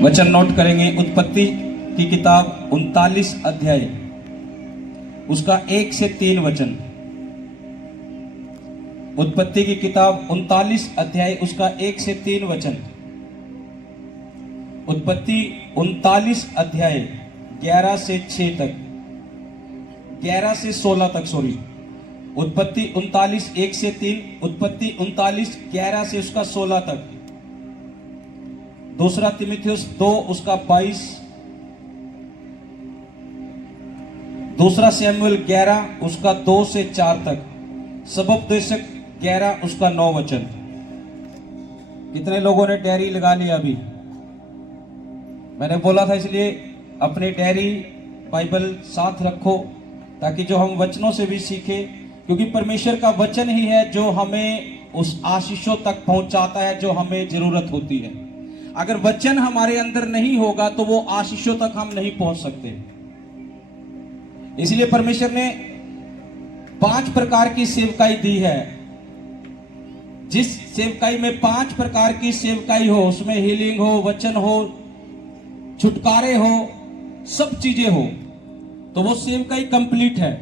वचन नोट करेंगे। उत्पत्ति की किताब 39 अध्याय उसका 1 से 3 वचन। उत्पत्ति की किताब 39 अध्याय उसका 1 से 3 वचन। उत्पत्ति 39 अध्याय 11 से 6 तक, 11 से 16 तक, सॉरी। उत्पत्ति 39 1 से 3, उत्पत्ति 39 11 से उसका 16 तक। दूसरा तीमुथियुस 2 उसका 22, दूसरा शमूएल 11 उसका 2 से 4 तक, सबोपदेशक 11 उसका 9 वचन। कितने लोगों ने डायरी लगा लिया? अभी मैंने बोला था, इसलिए अपनी डायरी बाइबल साथ रखो ताकि जो हम वचनों से भी सीखे, क्योंकि परमेश्वर का वचन ही है जो हमें उस आशीषों तक पहुंचाता है जो हमें जरूरत होती है। अगर वचन हमारे अंदर नहीं होगा तो वो आशीषों तक हम नहीं पहुंच सकते। इसलिए परमेश्वर ने 5 प्रकार की सेवकाई दी है। जिस सेवकाई में 5 प्रकार की सेवकाई हो, उसमें हीलिंग हो, वचन हो, छुटकारे हो, सब चीजें हो, तो वो सेवकाई कंप्लीट है।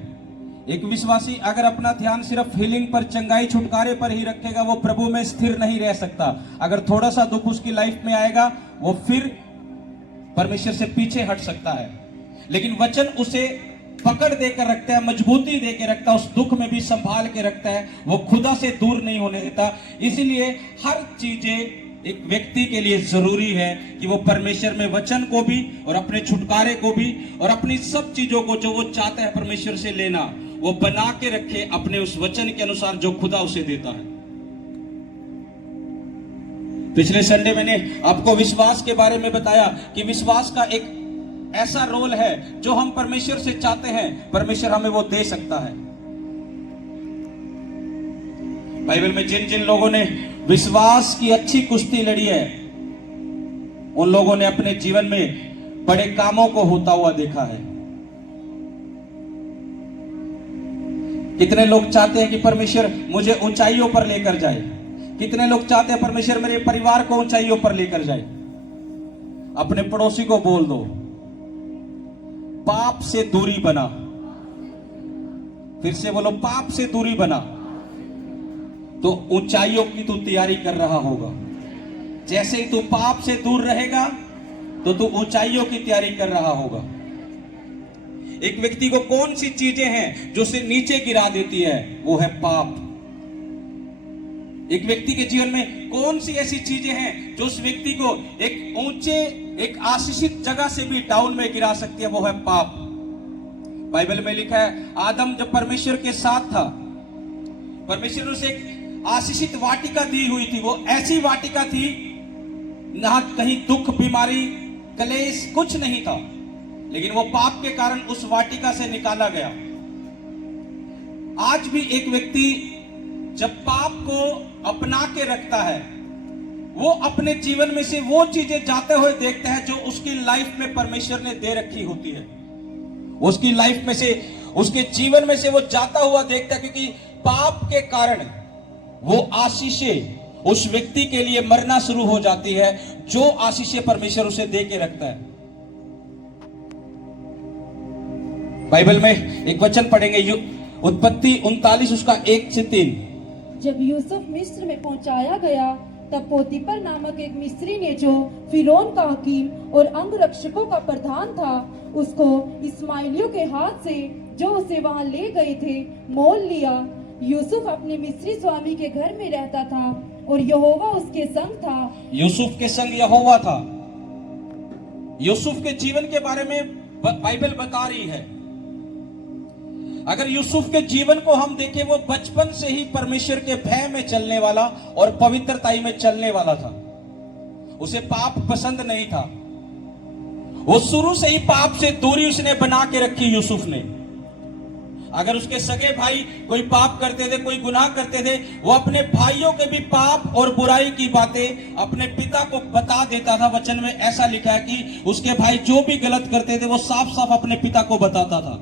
एक विश्वासी अगर अपना ध्यान सिर्फ हीलिंग पर, चंगाई, छुटकारे पर ही रखेगा, वो प्रभु में स्थिर नहीं रह सकता। अगर थोड़ा सा दुख उसकी लाइफ में आएगा, वो फिर परमेश्वर से पीछे हट सकता है। लेकिन वचन उसे पकड़ देकर रखता है, मजबूती देकर रखता है, उस दुख में भी संभाल के रखता है, वो खुदा से दूर नहीं होने देता। इसीलिए हर चीजें एक व्यक्ति के लिए जरूरी है कि वो परमेश्वर में वचन को भी और अपने छुटकारे को भी और अपनी सब चीजों को जो वो चाहता है परमेश्वर से लेना, वो बना के रखे अपने उस वचन के अनुसार जो खुदा उसे देता है। पिछले संडे मैंने आपको विश्वास के बारे में बताया कि विश्वास का एक ऐसा रोल है जो हम परमेश्वर से चाहते हैं, परमेश्वर हमें वो दे सकता है। बाइबल में जिन जिन लोगों ने विश्वास की अच्छी कुश्ती लड़ी है, उन लोगों ने अपने जीवन में बड़े कामों को होता हुआ देखा है। कितने लोग चाहते हैं कि परमेश्वर मुझे ऊंचाइयों पर लेकर जाए? कितने लोग चाहते हैं परमेश्वर मेरे परिवार को ऊंचाइयों पर लेकर जाए? अपने पड़ोसी को बोल दो, पाप से दूरी बना। फिर से बोलो, पाप से दूरी बना, तो ऊंचाइयों की तू तैयारी कर रहा होगा। जैसे ही तू पाप से दूर रहेगा तो तू ऊंचाइयों की तैयारी कर रहा होगा। एक व्यक्ति को कौन सी चीजें हैं जो उसे नीचे गिरा देती है? वो है पाप। एक व्यक्ति के जीवन में कौन सी ऐसी चीजें हैं जो उस व्यक्ति को एक ऊंचे, एक आशीषित जगह से भी डाउन में गिरा सकती है? वो है पाप। बाइबल में लिखा है, आदम जब परमेश्वर के साथ था, परमेश्वर ने उसे एक आशीषित वाटिका दी हुई थी। वो ऐसी वाटिका थी, ना कहीं दुख, बीमारी, कलेश कुछ नहीं था, लेकिन वो पाप के कारण उस वाटिका से निकाला गया। आज भी एक व्यक्ति जब पाप को अपना के रखता है, वो अपने जीवन में से वो चीजें जाते हुए देखता है जो उसकी लाइफ में परमेश्वर ने दे रखी होती है। उसकी लाइफ में से, उसके जीवन में से वो जाता हुआ देखता है, क्योंकि पाप के कारण वो आशीषें उस व्यक्ति के लिए मरना शुरू हो जाती है, जो आशीषें परमेश्वर उसे दे के रखता है। बाइबल में एक वचन पढ़ेंगे, उत्पत्ति 39 उसका 1 से 3। जब यूसुफ मिस्र में पहुंचाया गया, तब पोतीपर नामक एक मिस्री ने, जो फिरौन का हकीम और अंगरक्षकों का प्रधान था, उसको इस्माइलियों के हाथ से जो उसे वहां ले गए थे मोल लिया। यूसुफ अपने मिस्री स्वामी के घर में रहता था और यहोवा उसके संग था। यूसुफ के संग यहोवा था। यूसुफ के जीवन के बारे में बाइबल बता रही है। अगर यूसुफ के जीवन को हम देखें, वो बचपन से ही परमेश्वर के भय में चलने वाला और पवित्रताई में चलने वाला था। उसे पाप पसंद नहीं था। वो शुरू से ही पाप से दूरी उसने बना के रखी यूसुफ ने। अगर उसके सगे भाई कोई पाप करते थे, कोई गुनाह करते थे, वो अपने भाइयों के भी पाप और बुराई की बातें अपने पिता को बता देता था। वचन में ऐसा लिखा है कि उसके भाई जो भी गलत करते थे वो साफ साफ अपने पिता को बताता था।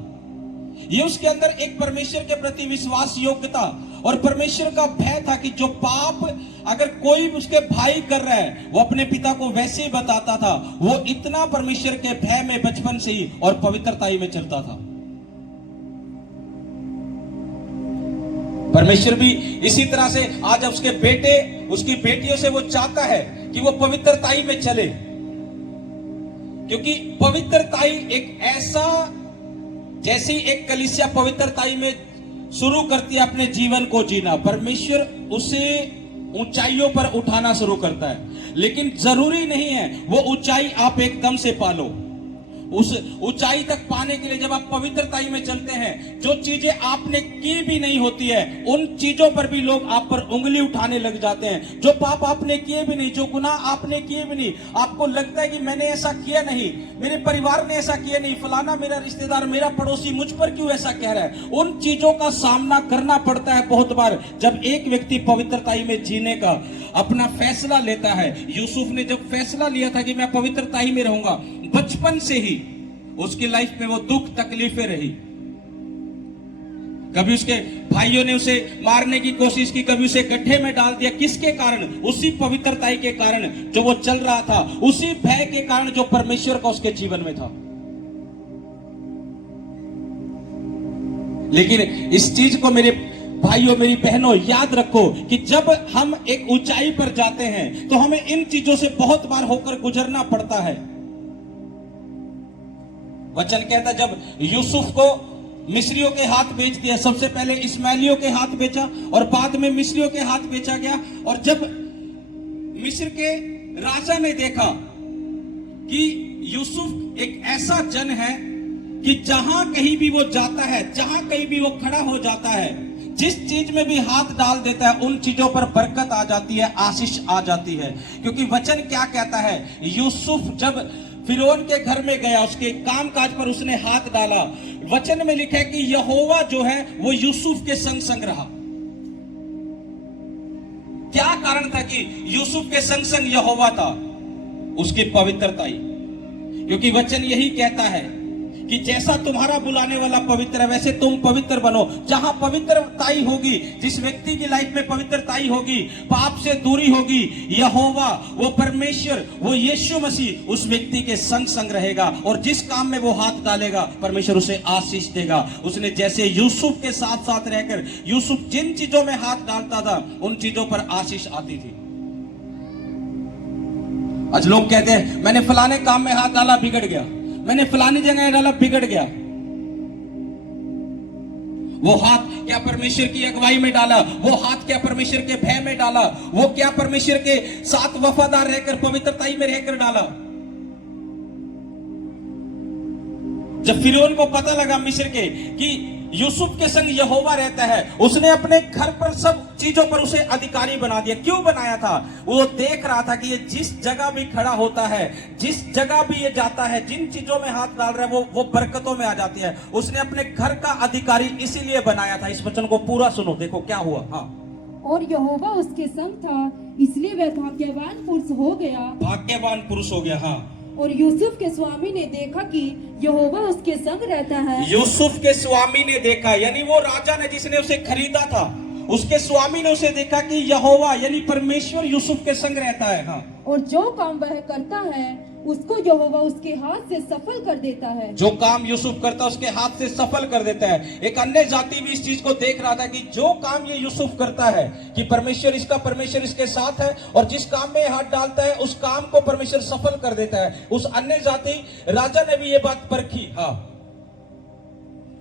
ये उसके अंदर एक परमेश्वर के प्रति विश्वास योग्यता और परमेश्वर का भय था कि जो पाप अगर कोई उसके भाई कर रहा है वो अपने पिता को वैसे ही बताता था। वो इतना परमेश्वर के भय में बचपन से ही और पवित्रताई में चलता था। परमेश्वर भी इसी तरह से आज उसके बेटे उसकी बेटियों से वो चाहता है कि वो पवित्रताई में चले, क्योंकि पवित्रताई एक ऐसा, जैसे ही एक कलीसिया पवित्रताई में शुरू करती है अपने जीवन को जीना, परमेश्वर उसे ऊंचाइयों पर उठाना शुरू करता है। लेकिन जरूरी नहीं है वो ऊंचाई आप एकदम से पालो। उस ऊंचाई तक पाने के लिए जब आप पवित्रताई में चलते हैं, जो चीजें आपने की भी नहीं होती है उन चीजों पर भी लोग आप पर उंगली उठाने लग जाते हैं। जो पाप आपने किए भी नहीं, जो गुनाह आपने किए भी नहीं, आपको लगता है कि मैंने ऐसा किया नहीं, मेरे परिवार ने ऐसा किया नहीं, फलाना मेरा रिश्तेदार, मेरा पड़ोसी मुझ पर क्यों ऐसा कह रहा है, उन चीजों का सामना करना पड़ता है बहुत बार। जब एक व्यक्ति पवित्रताई में जीने का अपना फैसला लेता है, यूसुफ ने जब फैसला लिया था कि मैं पवित्रताई में रहूंगा, बचपन से ही उसकी लाइफ में वो दुख तकलीफें रही। कभी उसके भाइयों ने उसे मारने की कोशिश की, कभी उसे गड्ढे में डाल दिया। किसके कारण? उसी पवित्रताई के कारण जो वो चल रहा था, उसी भय के कारण जो परमेश्वर का उसके जीवन में था। लेकिन इस चीज को मेरे भाइयों मेरी बहनों याद रखो कि जब हम एक ऊंचाई पर जाते हैं तो हमें इन चीजों से बहुत बार होकर गुजरना पड़ता है। वचन कहता है जब यूसुफ को मिस्रियों के हाथ बेच दिया, सबसे पहले इस्माइलियों के हाथ बेचा और बाद में मिस्रियों के हाथ बेचा गया। और जब मिस्र के राजा ने देखा कि यूसुफ एक ऐसा जन है कि जहां कहीं भी वो जाता है, जहां कहीं भी वो खड़ा हो जाता है, जिस चीज में भी हाथ डाल देता है उन चीजों पर बरकत आ जाती है, आशीष आ जाती है। क्योंकि वचन क्या कहता है, यूसुफ जब फिरौन के घर में गया, उसके कामकाज पर उसने हाथ डाला, वचन में लिखा है कि यहोवा जो है वो यूसुफ के संग संग रहा। क्या कारण था कि यूसुफ के संग संग यहोवा था? उसकी पवित्रताई। क्योंकि वचन यही कहता है कि जैसा तुम्हारा बुलाने वाला पवित्र है वैसे तुम पवित्र बनो। जहां पवित्रताई होगी, जिस व्यक्ति की लाइफ में पवित्रताई होगी, पाप से दूरी होगी, यहोवा वो परमेश्वर वो यीशु मसीह उस व्यक्ति के संग संग रहेगा। और जिस काम में वो हाथ डालेगा परमेश्वर उसे आशीष देगा। उसने जैसे यूसुफ के साथ साथ रहकर यूसुफ जिन चीजों में हाथ डालता था उन चीजों पर आशीष आती थी। आज लोग कहते हैं मैंने फलाने काम में हाथ डाला बिगड़ गया, मैंने फलानी जगह डाला बिगड़ गया। वो हाथ क्या परमेश्वर की अगुवाई में डाला? वो हाथ क्या परमेश्वर के भय में डाला? वो क्या परमेश्वर के साथ वफादार रहकर पवित्रताई में रहकर डाला? जब फिरौन को पता लगा मिस्र के कि यूसुफ के संग यहोवा रहता है, उसने अपने घर पर सब चीजों पर उसे अधिकारी बना दिया। क्यों बनाया था? वो देख रहा था कि ये जिस जगह भी खड़ा होता है, जिस जगह भी ये जाता है, जिन चीजों में हाथ डाल रहा है वो बरकतों में आ जाती है। उसने अपने घर का अधिकारी इसीलिए बनाया था। इस वचन को पूरा सुनो, देखो क्या हुआ। हाँ, और यहोवा उसके संग था, इसलिए वह भाग्यवान पुरुष हो गया। भाग्यवान पुरुष हो गया। हाँ, और यूसुफ के स्वामी ने देखा कि यहोवा उसके संग रहता है। यूसुफ के स्वामी ने देखा, यानी वो राजा ने जिसने उसे खरीदा था, उसके स्वामी ने उसे देखा कि यहोवा यानी परमेश्वर यूसुफ के संग रहता है। हाँ, और जो काम वह करता है उसको यहोवा उसके हाथ से सफल कर देता है। जो काम यूसुफ करता है उसके हाथ से सफल कर देता है। एक अन्य जाति भी इस चीज को देख रहा था कि जो काम ये यूसुफ करता है कि परमेश्वर इसके साथ है, और जिस काम में हाथ डालता है उस काम को परमेश्वर सफल कर देता है। उस अन्य जाति राजा ने भी ये बात परखी। हाँ,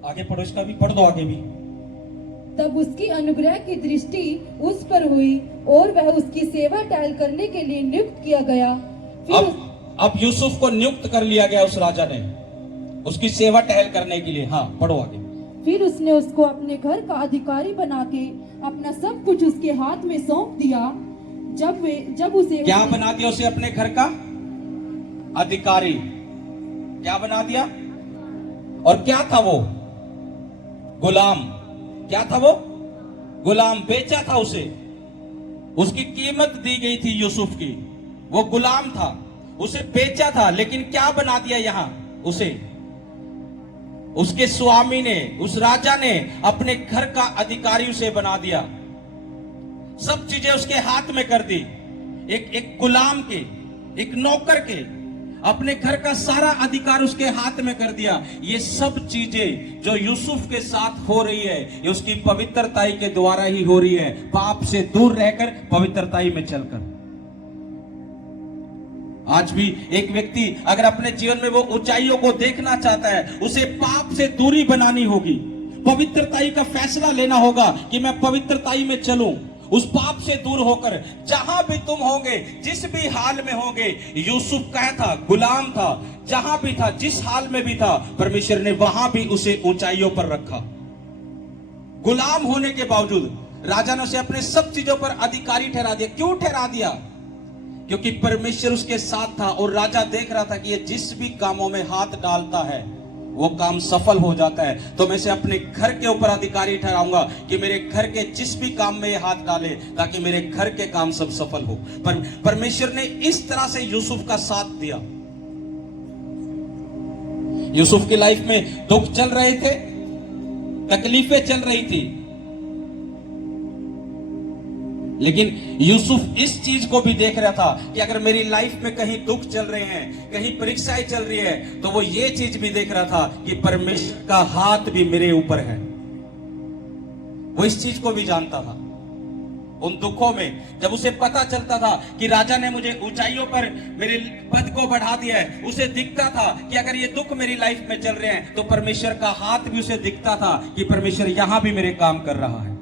आगे पढ़ो, इसका भी पढ़ दो आगे भी। तब उसकी अनुग्रह की दृष्टि उस पर हुई और वह उसकी सेवा टहल करने के लिए नियुक्त किया गया। अब यूसुफ को नियुक्त कर लिया गया उस राजा ने उसकी सेवा टहल करने के लिए। हाँ, पढ़ो आगे। फिर उसने उसको अपने घर का अधिकारी बना के अपना सब कुछ उसके हाथ में सौंप दिया। जब उसे क्या बना दिया? उसे अपने घर का अधिकारी क्या बना दिया? और क्या था वो? गुलाम। क्या था वो? गुलाम। बेचा था उसे, उसकी कीमत दी गई थी यूसुफ की। वो गुलाम था, उसे बेचा था, लेकिन क्या बना दिया यहां उसे? उसके स्वामी ने, उस राजा ने अपने घर का अधिकारी उसे बना दिया। सब चीजें उसके हाथ में कर दी। एक गुलाम के, एक नौकर के, अपने घर का सारा अधिकार उसके हाथ में कर दिया। ये सब चीजें जो यूसुफ के साथ हो रही है, ये उसकी पवित्रताई के द्वारा ही हो रही है। पाप से दूर रहकर पवित्रताई में चलकर। आज भी एक व्यक्ति अगर अपने जीवन में वो ऊंचाइयों को देखना चाहता है, उसे पाप से दूरी बनानी होगी, पवित्रताई का फैसला लेना होगा कि मैं पवित्रताई में चलूं, उस पाप से दूर होकर। जहां भी तुम होंगे, जिस भी हाल में होंगे, यूसुफ क्या था? गुलाम था। जहां भी था, जिस हाल में भी था, परमेश्वर ने वहां भी उसे ऊंचाइयों पर रखा। गुलाम होने के बावजूद राजा ने उसे अपने सब चीजों पर अधिकारी ठहरा दिया। क्यों ठहरा दिया? क्योंकि परमेश्वर उसके साथ था और राजा देख रहा था कि ये जिस भी कामों में हाथ डालता है वो काम सफल हो जाता है। तो मैं इसे अपने घर के ऊपर अधिकारी ठहराऊंगा कि मेरे घर के जिस भी काम में ये हाथ डाले, ताकि मेरे घर के काम सब सफल हो। परमेश्वर ने इस तरह से यूसुफ का साथ दिया। यूसुफ की लाइफ में दुख चल रहे थे, तकलीफें चल रही थी, लेकिन यूसुफ इस चीज को भी देख रहा था कि अगर मेरी लाइफ में कहीं दुख चल रहे हैं, कहीं परीक्षाएं चल रही है, तो वो ये चीज भी देख रहा था कि परमेश्वर का हाथ भी मेरे ऊपर है। वो इस चीज को भी जानता था। उन दुखों में जब उसे पता चलता था कि राजा ने मुझे ऊंचाइयों पर मेरे पद को बढ़ा दिया है, उसे दिखता था कि अगर ये दुख मेरी लाइफ में चल रहे हैं तो परमेश्वर का हाथ भी उसे दिखता था कि परमेश्वर यहां भी मेरे काम कर रहा है।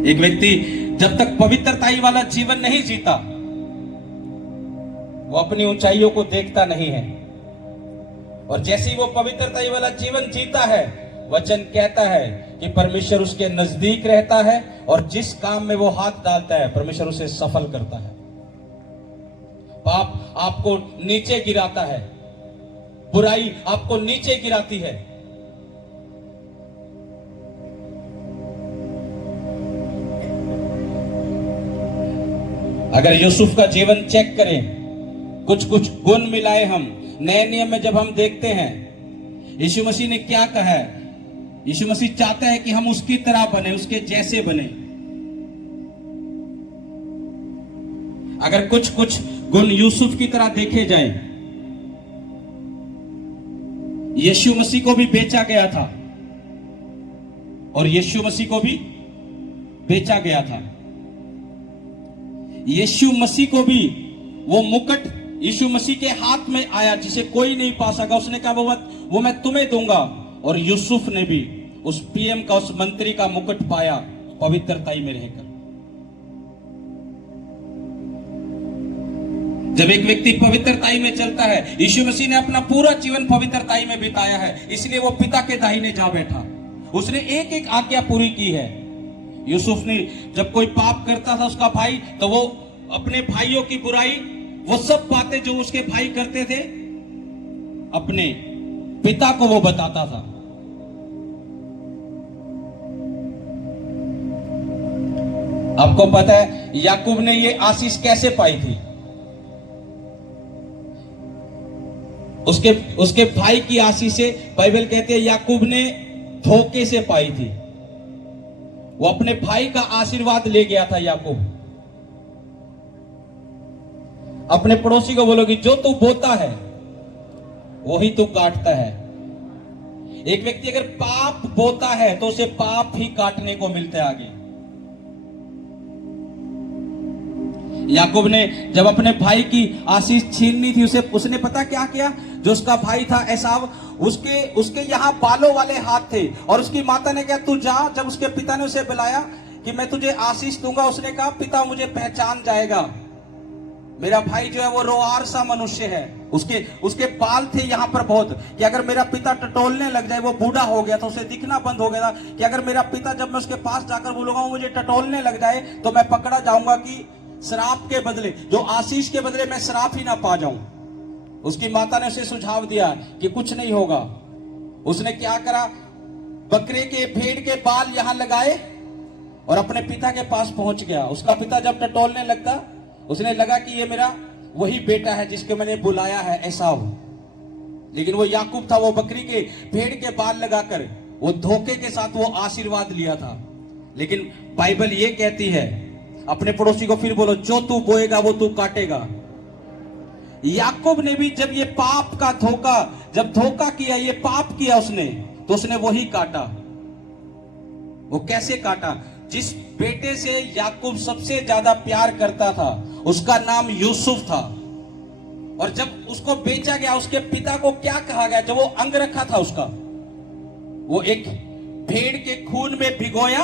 एक व्यक्ति जब तक पवित्रताई वाला जीवन नहीं जीता, वो अपनी ऊंचाइयों को देखता नहीं है। और जैसे ही वो पवित्रताई वाला जीवन जीता है, वचन कहता है कि परमेश्वर उसके नजदीक रहता है और जिस काम में वो हाथ डालता है, परमेश्वर उसे सफल करता है। पाप आपको नीचे गिराता है, बुराई आपको नीचे गिराती है। अगर यूसुफ का जीवन चेक करें, कुछ कुछ गुण मिलाए हम, नए नियम में जब हम देखते हैं यीशु मसीह ने क्या कहा है। यीशु मसीह चाहता है कि हम उसकी तरह बने, उसके जैसे बने। अगर कुछ कुछ गुण यूसुफ की तरह देखे जाएं, यीशु मसीह को भी बेचा गया था और यीशु मसीह को भी बेचा गया था। यीशु मसीह को भी वो मुकुट यीशु मसीह के हाथ में आया जिसे कोई नहीं पा सका। उसने कहा वो मैं तुम्हें दूंगा। और यूसुफ ने भी उस पीएम का, उस मंत्री का मुकुट पाया पवित्रताई में रहकर। जब एक व्यक्ति पवित्रताई में चलता है, यीशु मसीह ने अपना पूरा जीवन पवित्रताई में बिताया है, इसलिए वो पिता के दाहिने जा बैठा। उसने एक एक आज्ञा पूरी की है। यूसुफ ने जब कोई पाप करता था उसका भाई, तो वो अपने भाइयों की बुराई, वो सब बातें जो उसके भाई करते थे, अपने पिता को वो बताता था। आपको पता है याकूब ने ये आशीष कैसे पाई थी? उसके भाई की आशीष से बाइबल कहते हैं याकूब ने धोखे से पाई थी। वो अपने भाई का आशीर्वाद ले गया था याकूब। अपने पड़ोसी को बोलोगे जो तू बोता है वही तू काटता है। एक व्यक्ति अगर पाप बोता है तो उसे पाप ही काटने को मिलता है आगे। याकूब ने जब अपने भाई की आशीष छीननी थी, उसने पता क्या किया? जो उसका भाई था एसाव, उसके यहाँ बालों वाले हाथ थे और उसकी माता ने कहा तू जा। जब उसके पिता ने उसे बुलाया कि मैं तुझे आशीष दूंगा, उसने कहा पिता मुझे पहचान जाएगा, मेरा भाई जो है वो रोआर सा मनुष्य है। उसके बाल थे यहाँ पर बहुत, कि अगर मेरा पिता टटोलने लग जाए, वो बूढ़ा हो गया था, उसे दिखना बंद हो गया था, कि अगर मेरा पिता जब मैं उसके पास जाकर बोलूंगा वो मुझे टटोलने लग जाए तो मैं पकड़ा जाऊंगा कि श्राप के बदले, जो आशीष के बदले मैं श्राप ही ना पा जाऊं। उसकी माता ने उसे सुझाव दिया कि कुछ नहीं होगा। उसने क्या करा? बकरे के, भेड़ के बाल यहां लगाए और अपने पिता के पास पहुंच गया। उसका पिता जब टटोलने लगता, उसने लगा कि ये मेरा वही बेटा है जिसको मैंने बुलाया है एसाव। लेकिन वो याकूब था, वो बकरी के भेड़ के बाल लगाकर वो धोखे के साथ वो आशीर्वाद लिया था। लेकिन बाइबल ये कहती है, अपने पड़ोसी को फिर बोलो, जो तू बोएगा वो तू काटेगा। याकूब ने भी जब ये पाप का जब धोखा किया, ये पाप किया उसने, तो उसने वही काटा। वो कैसे काटा? जिस बेटे से याकूब सबसे ज्यादा प्यार करता था उसका नाम यूसुफ था, और जब उसको बेचा गया उसके पिता को क्या कहा गया? जब वो अंग रखा था उसका, वो एक भेड़ के खून में भिगोया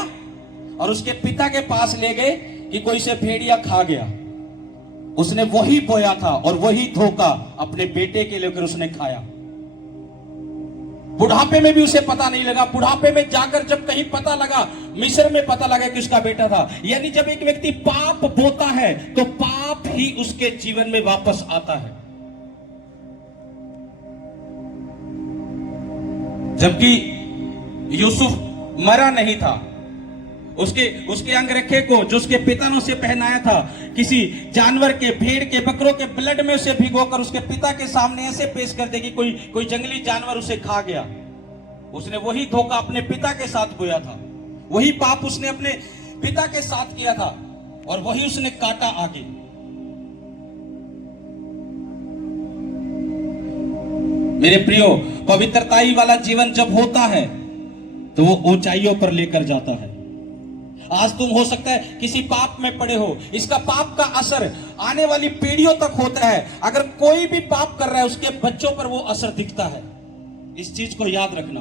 और उसके पिता के पास ले गए कि कोई से भेड़िया खा गया। उसने वही बोया था और वही धोखा अपने बेटे के लेकर उसने खाया। बुढ़ापे में भी उसे पता नहीं लगा। बुढ़ापे में जाकर जब कहीं पता लगा, मिस्र में पता लगा कि उसका बेटा था। यानी जब एक व्यक्ति पाप बोता है तो पाप ही उसके जीवन में वापस आता है। जबकि यूसुफ मरा नहीं था, उसके अंगरखे को जो उसके पिता ने उसे पहनाया था, किसी जानवर के, भेड़ के, बकरों के ब्लड में उसे भिगोकर उसके पिता के सामने ऐसे पेश कर दे कि कोई जंगली जानवर उसे खा गया। उसने वही धोखा अपने पिता के साथ बोया था, वही पाप उसने अपने पिता के साथ किया था और वही उसने काटा आगे। मेरे प्रियो, पवित्रताई वाला जीवन जब होता है तो वो ऊंचाइयों पर लेकर जाता है। आज तुम हो सकता है किसी पाप में पड़े हो, इसका पाप का असर आने वाली पीढ़ियों तक होता है। अगर कोई भी पाप कर रहा है उसके बच्चों पर वो असर दिखता है। इस चीज को याद रखना।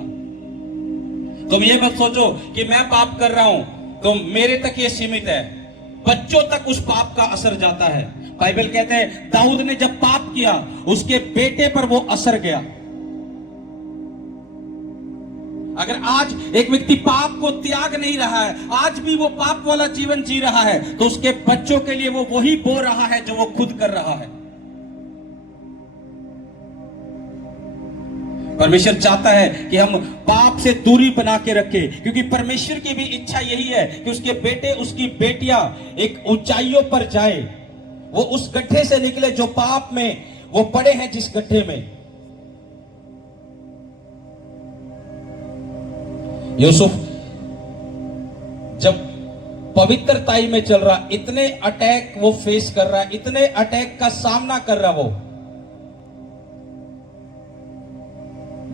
तुम ये मत सोचो कि मैं पाप कर रहा हूं तो मेरे तक ये सीमित है, बच्चों तक उस पाप का असर जाता है। बाइबल कहते हैं दाऊद ने जब पाप किया उसके बेटे पर वो असर गया। अगर आज एक व्यक्ति पाप को त्याग नहीं रहा है, आज भी वो पाप वाला जीवन जी रहा है, तो उसके बच्चों के लिए वो वही बो रहा है जो वो खुद कर रहा है। परमेश्वर चाहता है कि हम पाप से दूरी बना के रखें, क्योंकि परमेश्वर की भी इच्छा यही है कि उसके बेटे, उसकी बेटियां एक ऊंचाइयों पर जाए, वो उस गड्ढे से निकले जो पाप में वो पड़े हैं, जिस गड्ढे में। यूसुफ जब पवित्रताई में चल रहा, इतने अटैक वो फेस कर रहा, इतने अटैक का सामना कर रहा, वो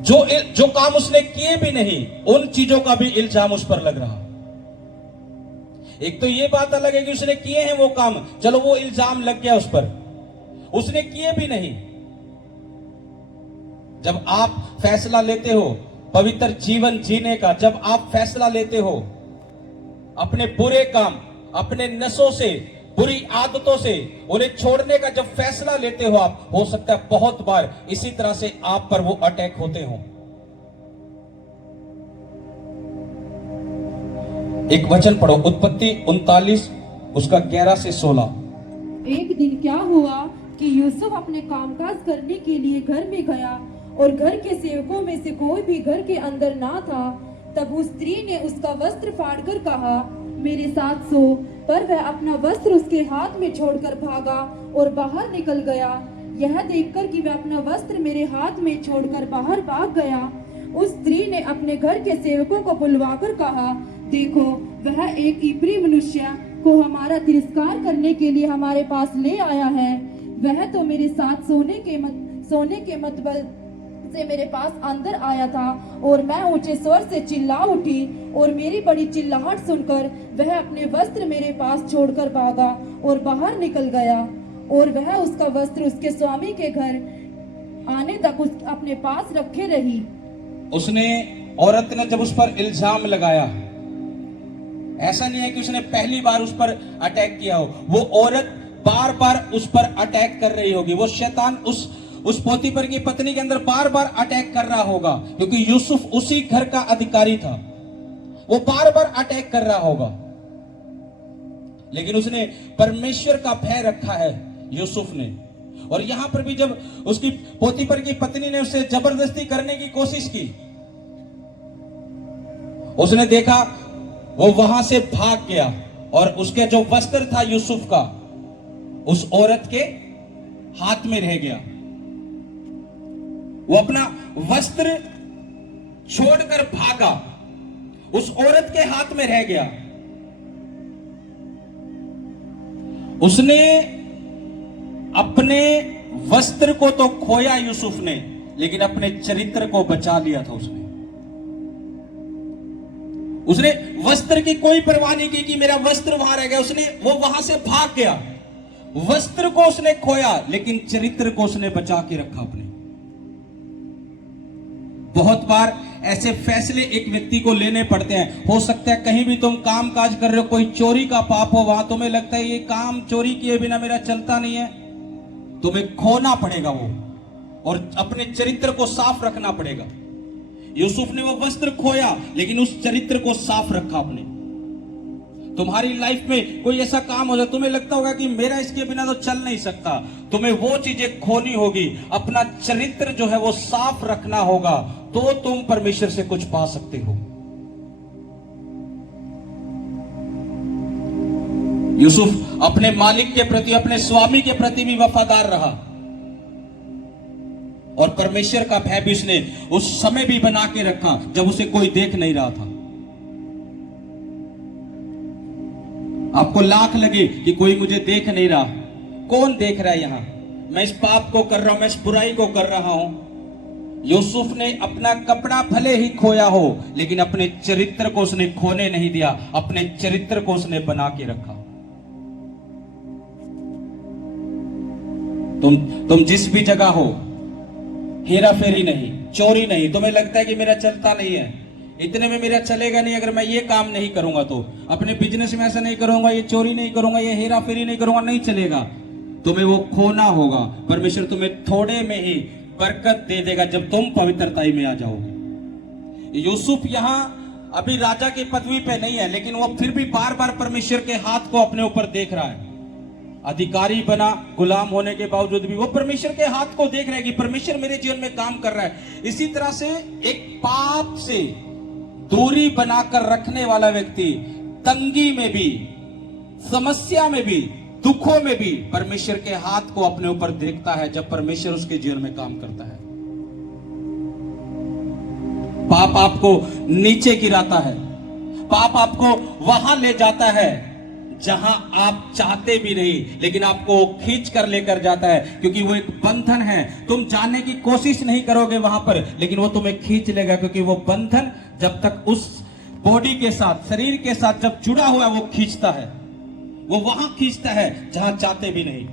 जो काम उसने किए भी नहीं, उन चीजों का भी इल्जाम उस पर लग रहा। एक तो ये बात अलग है कि उसने किए हैं वो काम, चलो वो इल्जाम लग गया उस पर, उसने किए भी नहीं। जब आप फैसला लेते हो पवित्र जीवन जीने का, जब आप फैसला लेते हो अपने बुरे काम, अपने नशों से, बुरी आदतों से उन्हें छोड़ने का जब फैसला लेते हो आप, हो सकता है बहुत बार इसी तरह से आप पर वो अटैक होते हो। एक वचन पढ़ो, उत्पत्ति 39 उसका 11 से 16। एक दिन क्या हुआ कि यूसुफ अपने कामकाज करने के लिए घर में गया और घर के सेवकों में से कोई भी घर के अंदर ना था। तब उस स्त्री ने उसका वस्त्र फाड़कर कहा, मेरे साथ सो। पर वह अपना वस्त्र उसके हाथ में छोड़कर भागा और बाहर निकल गया। यह देखकर कि वह अपना वस्त्र मेरे हाथ में छोड़कर बाहर भाग गया, उस स्त्री ने अपने घर के सेवकों को बुलवाकर कहा, देखो वह एक इब्री मनुष्य को हमारा तिरस्कार करने के लिए हमारे पास ले आया है। वह तो मेरे साथ सोने के मतबल से मेरे पास अंदर आया था और मैं ऊंचे स्वर से चिल्ला उठी और मेरी बड़ी चिल्लाहट सुनकर वह अपने वस्त्र मेरे पास छोड़कर भागा और बाहर निकल गया। और वह उसका वस्त्र उसके स्वामी के घर आने तक अपने पास रखे रही। उसने, औरत ने जब उस पर इल्जाम लगाया, ऐसा नहीं है कि उसने पहली बार उस पर अटैक किया हो, वो औरत बार बार उस पर अटैक कर रही होगी। वो शैतान उस पोतीपर की पत्नी के अंदर बार बार अटैक कर रहा होगा, क्योंकि यूसुफ उसी घर का अधिकारी था। वो बार बार अटैक कर रहा होगा, लेकिन उसने परमेश्वर का भय रखा है यूसुफ ने। और यहां पर भी जब उसकी पोतीपर की पत्नी ने उसे जबरदस्ती करने की कोशिश की, उसने देखा वो वहां से भाग गया और उसके जो वस्त्र था यूसुफ का उस औरत के हाथ में रह गया। वो अपना वस्त्र छोड़कर भागा, उस औरत के हाथ में रह गया। उसने अपने वस्त्र को तो खोया यूसुफ ने, लेकिन अपने चरित्र को बचा लिया था। उसने वस्त्र की कोई परवाह नहीं की कि मेरा वस्त्र वहां रह गया। वो वहां से भाग गया। वस्त्र को उसने खोया, लेकिन चरित्र को उसने बचा के रखा अपने। बहुत बार ऐसे फैसले एक व्यक्ति को लेने पड़ते हैं। हो सकता है कहीं भी तुम काम काज कर रहे हो, कोई चोरी का पाप हो, वहां तुम्हें लगता है ये काम चोरी किए बिना मेरा चलता नहीं है, तुम्हें खोना पड़ेगा वो, और अपने चरित्र को साफ रखना पड़ेगा। यूसुफ ने वो वस्त्र खोया, लेकिन उस चरित्र को साफ रखा अपने। तुम्हारी लाइफ में कोई ऐसा काम हो जाए, तुम्हें लगता होगा कि मेरा इसके बिना तो चल नहीं सकता, तुम्हें वो चीजें खोनी होगी, अपना चरित्र जो है वो साफ रखना होगा, तो तुम परमेश्वर से कुछ पा सकते हो। यूसुफ अपने मालिक के प्रति, अपने स्वामी के प्रति भी वफादार रहा, और परमेश्वर का भय भी उसने उस समय भी बना के रखा जब उसे कोई देख नहीं रहा था। आपको लाख लगे कि कोई मुझे देख नहीं रहा, कौन देख रहा है यहां, मैं इस पाप को कर रहा हूं, मैं इस बुराई को कर रहा हूं। यूसुफ ने अपना कपड़ा भले ही खोया हो, लेकिन अपने चरित्र को उसने खोने नहीं दिया, अपने चरित्र को उसने बना के रखा। तुम जिस भी जगह हो, हेरा फेरी नहीं, चोरी नहीं। तुम्हें लगता है कि मेरा चलता नहीं है, इतने में मेरा चलेगा नहीं, अगर मैं ये काम नहीं करूंगा तो, अपने बिजनेस में ऐसा नहीं करूंगा, ये चोरी नहीं करूंगा, ये हेरा फेरी नहीं करूंगा, नहीं चलेगा। तुम्हें वो खोना होगा। परमेश्वर तुम्हें थोड़े में ही बरकत दे देगा जब तुम पवित्रताई में आ जाओगे। यूसुफ यहां अभी राजा की पदवी पे नहीं है, लेकिन वो फिर भी बार बार परमेश्वर के हाथ को अपने ऊपर देख रहा है। अधिकारी बना, गुलाम होने के बावजूद भी वो परमेश्वर के हाथ को देख रहा है कि परमेश्वर मेरे जीवन में काम कर रहा है। इसी तरह से एक पाप से दूरी बनाकर रखने वाला व्यक्ति तंगी में भी, समस्या में भी, दुखों में भी परमेश्वर के हाथ को अपने ऊपर देखता है जब परमेश्वर उसके जीवन में काम करता है। पाप आपको नीचे गिराता है, पाप आपको वहां ले जाता है जहां आप चाहते भी नहीं, लेकिन आपको खींच कर लेकर जाता है, क्योंकि वो एक बंधन है। तुम जाने की कोशिश नहीं करोगे वहां पर, लेकिन वो तुम्हें खींच लेगा, क्योंकि वो बंधन जब तक उस बॉडी के साथ, शरीर के साथ जब जुड़ा हुआ है, वो खींचता है, वो वहां खींचता है जहां चाहते भी नहीं।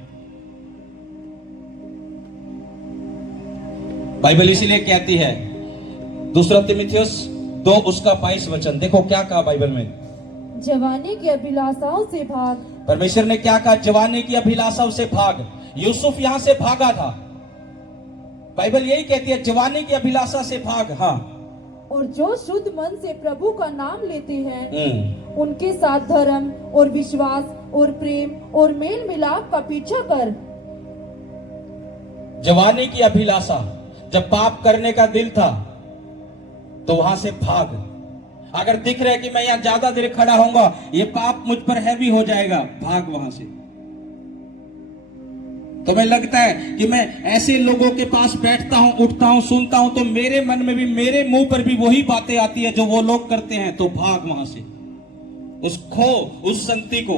बाइबल इसीलिए कहती है, दूसरा तीमुथियुस 2:22, देखो क्या कहा बाइबल में, जवानी की अभिलाषाओं से भाग। परमेश्वर ने क्या कहा, जवानी की अभिलाषाओं से भाग। यूसुफ यहां से भागा था, बाइबल यही कहती है, जवानी की अभिलाषा से भाग। हाँ, और जो शुद्ध मन से प्रभु का नाम लेते हैं, उनके साथ धर्म और विश्वास और प्रेम और मेल मिलाप का पीछा कर। जवानी की अभिलाषा, जब पाप करने का दिल था तो वहां से भाग। अगर दिख रहा है कि मैं यहां ज्यादा देर खड़ा होऊंगा, ये पाप मुझ पर हैवी हो जाएगा, भाग वहां से। तुम्हें लगता है कि मैं ऐसे लोगों के पास बैठता हूं, उठता हूं, सुनता हूं, तो मेरे मन में भी, मेरे मुंह पर भी वही बातें आती है जो वो लोग करते हैं, तो भाग वहां से। उस संगति को,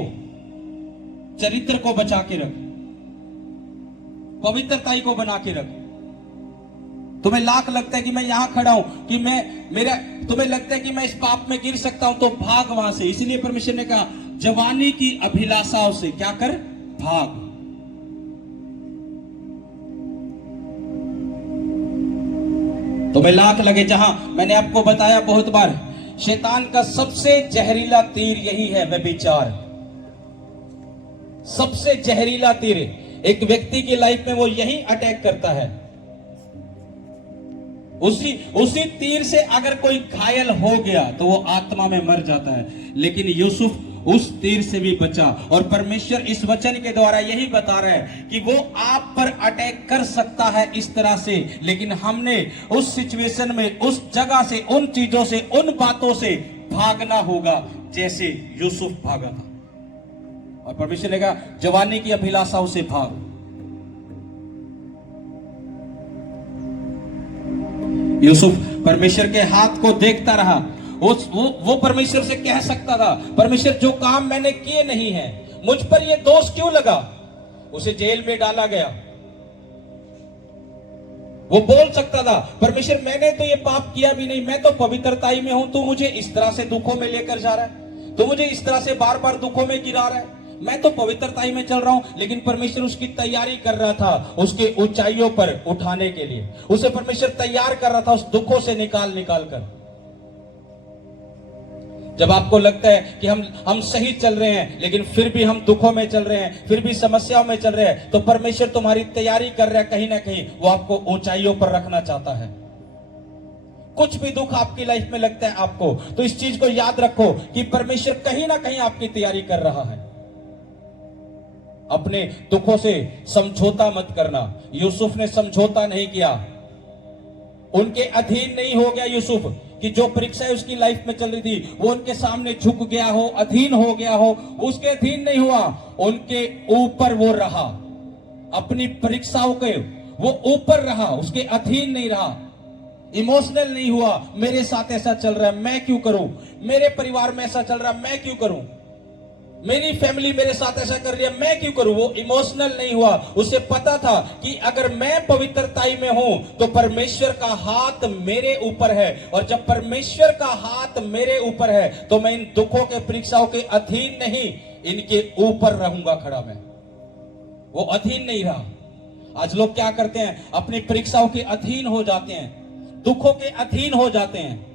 चरित्र को बचा के रख, पवित्रताई को बना के रख। तुम्हें लाख लगता है कि मैं यहां खड़ा हूं, कि तुम्हें लगता है कि मैं इस पाप में गिर सकता हूं, तो भाग वहां से। इसलिए परमेश्वर ने कहा, जवानी की अभिलाषाओं से क्या कर, भाग। तुम्हें लाख लगे, जहां मैंने आपको बताया बहुत बार, शैतान का सबसे जहरीला तीर यही है, व्यभिचार। सबसे जहरीला तीर एक व्यक्ति की लाइफ में वो यही अटैक करता है। उसी तीर से अगर कोई घायल हो गया तो वो आत्मा में मर जाता है, लेकिन यूसुफ उस तीर से भी बचा। और परमेश्वर इस वचन के द्वारा यही बता रहा है कि वो आप पर अटैक कर सकता है इस तरह से, लेकिन हमने उस सिचुएशन में, उस जगह से, उन चीजों से, उन बातों से भागना होगा जैसे यूसुफ भागा था। और परमेश्वर ने कहा, जवानी की अभिलाषाओं से भाग। यूसुफ परमेश्वर के हाथ को देखता रहा। वो परमेश्वर से कह सकता था, परमेश्वर जो काम मैंने किए नहीं है, मुझ पर ये दोष क्यों लगा? उसे जेल में डाला गया। वो बोल सकता था, परमेश्वर मैंने तो ये पाप किया भी नहीं, मैं तो पवित्रताई में हूं, तू मुझे इस तरह से दुखों में लेकर जा रहा है, तू मुझे इस तरह से बार बार दुखों में गिरा रहा है, मैं तो पवित्रताई में चल रहा हूं। लेकिन परमेश्वर उसकी तैयारी कर रहा था उसके ऊंचाइयों पर उठाने के लिए। उसे परमेश्वर तैयार कर रहा था उस दुखों से निकाल कर। जब आपको लगता है कि हम सही चल रहे हैं, लेकिन फिर भी हम दुखों में चल रहे हैं, फिर भी समस्याओं में चल रहे हैं, तो परमेश्वर तुम्हारी तैयारी कर रहा है। कहीं ना कहीं वो आपको ऊंचाइयों पर रखना चाहता है। कुछ भी दुख आपकी लाइफ में लगता है आपको, तो इस चीज को याद रखो कि परमेश्वर कहीं ना कहीं आपकी तैयारी कर रहा है। अपने दुखों से समझौता मत करना। यूसुफ ने समझौता नहीं किया, उनके अधीन नहीं हो गया यूसुफ कि जो परीक्षाएं उसकी लाइफ में चल रही थी वो उनके सामने झुक गया हो, अधीन हो गया हो, उसके अधीन नहीं हुआ, उनके ऊपर वो रहा। अपनी परीक्षाओं के वो ऊपर रहा, उसके अधीन नहीं रहा, इमोशनल नहीं हुआ। मेरे साथ ऐसा चल रहा है, मैं क्यों करूं? मेरे परिवार में ऐसा चल रहा है, मैं क्यों करूं? मेरी फैमिली मेरे साथ ऐसा कर रही है, मैं क्यों करूं? वो इमोशनल नहीं हुआ। उसे पता था कि अगर मैं पवित्रताई में हूं तो परमेश्वर का हाथ मेरे ऊपर है, और जब परमेश्वर का हाथ मेरे ऊपर है तो मैं इन दुखों के परीक्षाओं के अधीन नहीं, इनके ऊपर रहूंगा खड़ा। मैं वो अधीन नहीं रहा। आज लोग क्या करते हैं? अपनी परीक्षाओं के अधीन हो जाते हैं, दुखों के अधीन हो जाते हैं।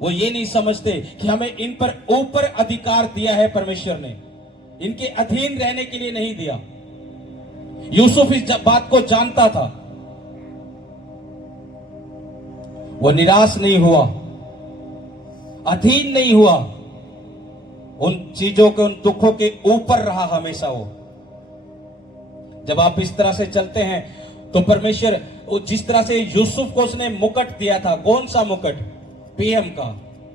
वो ये नहीं समझते कि हमें इन पर ऊपर अधिकार दिया है परमेश्वर ने, इनके अधीन रहने के लिए नहीं दिया। यूसुफ इस बात को जानता था। वो निराश नहीं हुआ, अधीन नहीं हुआ, उन चीजों के, उन दुखों के ऊपर रहा हमेशा वो। जब आप इस तरह से चलते हैं तो परमेश्वर जिस तरह से यूसुफ को उसने मुकुट दिया था, कौन सा मुकुट? पीएम का,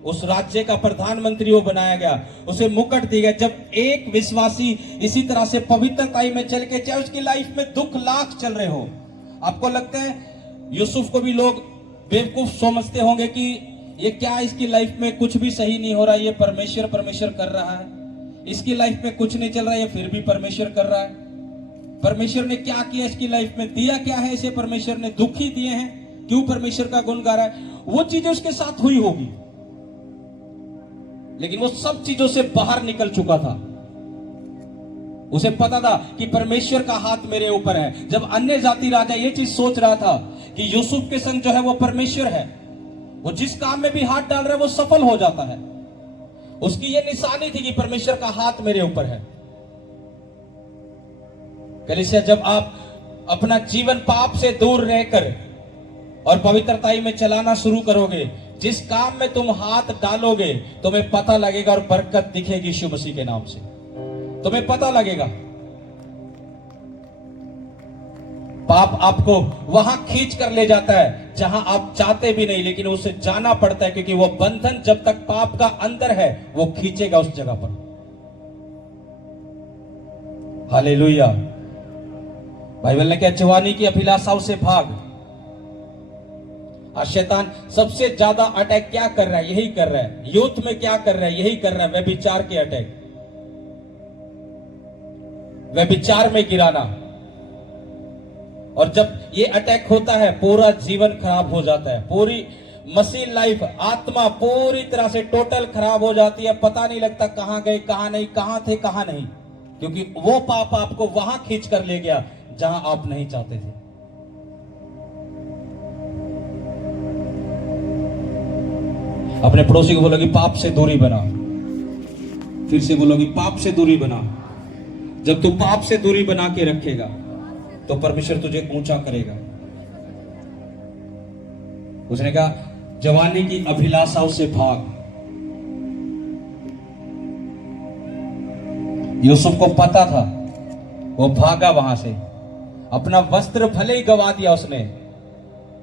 उस राज्य का प्रधानमंत्री वो बनाया गया, उसे मुकुट दिया गया। जब एक विश्वासी इसी तरह से पवित्रताई में चल के, चाहे उसकी लाइफ में दुख लाख चल रहे हो, आपको लगता है यूसुफ को भी लोग बेवकूफ समझते होंगे कि ये क्या, इसकी लाइफ में कुछ भी सही नहीं हो रहा, ये परमेश्वर कर रहा है, इसकी लाइफ में कुछ नहीं चल रहा है, ये फिर भी परमेश्वर कर रहा है। परमेश्वर ने क्या किया इसकी लाइफ में? दिया क्या है इसे? परमेश्वर ने दुख ही दिए हैं, क्यों परमेश्वर का गुण गा रहा है? वो चीजें उसके साथ हुई होगी, लेकिन वो सब चीजों से बाहर निकल चुका था। उसे पता था कि परमेश्वर का हाथ मेरे ऊपर है। जब अन्य जाति राजा ये चीज सोच रहा था कि यूसुफ के संग जो है वो परमेश्वर है, वो जिस काम में भी हाथ डाल रहा है वो सफल हो जाता है, उसकी ये निशानी थी कि परमेश्वर का हाथ मेरे ऊपर है। कलीसिया, जब आप अपना जीवन पाप से दूर रहकर और पवित्रताई में चलाना शुरू करोगे, जिस काम में तुम हाथ डालोगे तुम्हें पता लगेगा और बरकत दिखेगी यीशु मसीह के नाम से, तुम्हें पता लगेगा। पाप आपको वहां खींच कर ले जाता है जहां आप चाहते भी नहीं, लेकिन उसे जाना पड़ता है, क्योंकि वो बंधन जब तक पाप का अंदर है वो खींचेगा उस जगह पर। हालेलुया। बाइबल ने क्या, जवानी की अभिलाषाओं से भाग। आज शैतान सबसे ज्यादा अटैक क्या कर रहा है? यही कर रहा है। यूथ में क्या कर रहा है? यही कर रहा है, व्यभिचार के अटैक, व्यभिचार में गिराना। और जब ये अटैक होता है पूरा जीवन खराब हो जाता है, पूरी मसीह लाइफ, आत्मा पूरी तरह से टोटल खराब हो जाती है। पता नहीं लगता कहां गए, कहां नहीं, कहां थे, कहां नहीं, क्योंकि वो पाप आपको वहां खींच कर ले गया जहां आप नहीं चाहते थे। अपने पड़ोसी को बोलोगे पाप से दूरी बना, फिर से बोलोगे पाप से दूरी बना। जब तू पाप से दूरी बना के रखेगा तो परमेश्वर तुझे ऊंचा करेगा। उसने कहा जवानी की अभिलाषाओं से भाग। यूसुफ को पता था, वो भागा वहां से। अपना वस्त्र भले ही गवा दिया उसने,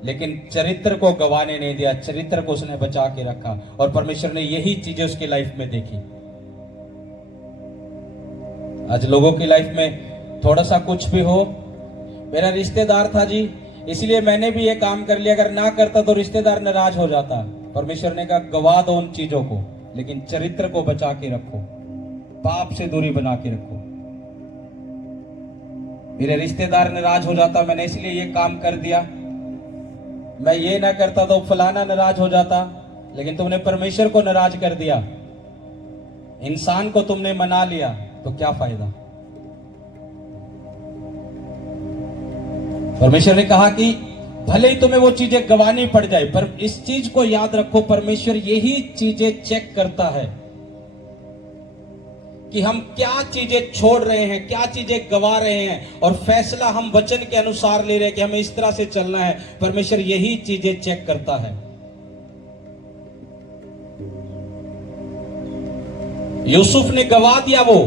लेकिन चरित्र को गवाने नहीं दिया, चरित्र को उसने बचा के रखा। और परमेश्वर ने यही चीजें उसकी लाइफ में देखी। आज लोगों की लाइफ में थोड़ा सा कुछ भी हो, मेरा रिश्तेदार था जी, इसलिए मैंने भी ये काम कर लिया, अगर ना करता तो रिश्तेदार नाराज हो जाता। परमेश्वर ने कहा गवा दो उन चीजों को, लेकिन चरित्र को बचा के रखो, पाप से दूरी बना के रखो। मेरे रिश्तेदार नाराज हो जाता, मैंने इसलिए ये काम कर दिया, मैं ये ना करता तो फलाना नाराज हो जाता, लेकिन तुमने परमेश्वर को नाराज कर दिया, इंसान को तुमने मना लिया, तो क्या फायदा। परमेश्वर ने कहा कि भले ही तुम्हें वो चीजें गंवानी पड़ जाए, पर इस चीज को याद रखो, परमेश्वर यही चीजें चेक करता है कि हम क्या चीजें छोड़ रहे हैं, क्या चीजें गवा रहे हैं, और फैसला हम वचन के अनुसार ले रहे हैं कि हमें इस तरह से चलना है। परमेश्वर यही चीजें चेक करता है। यूसुफ ने गवा दिया वो,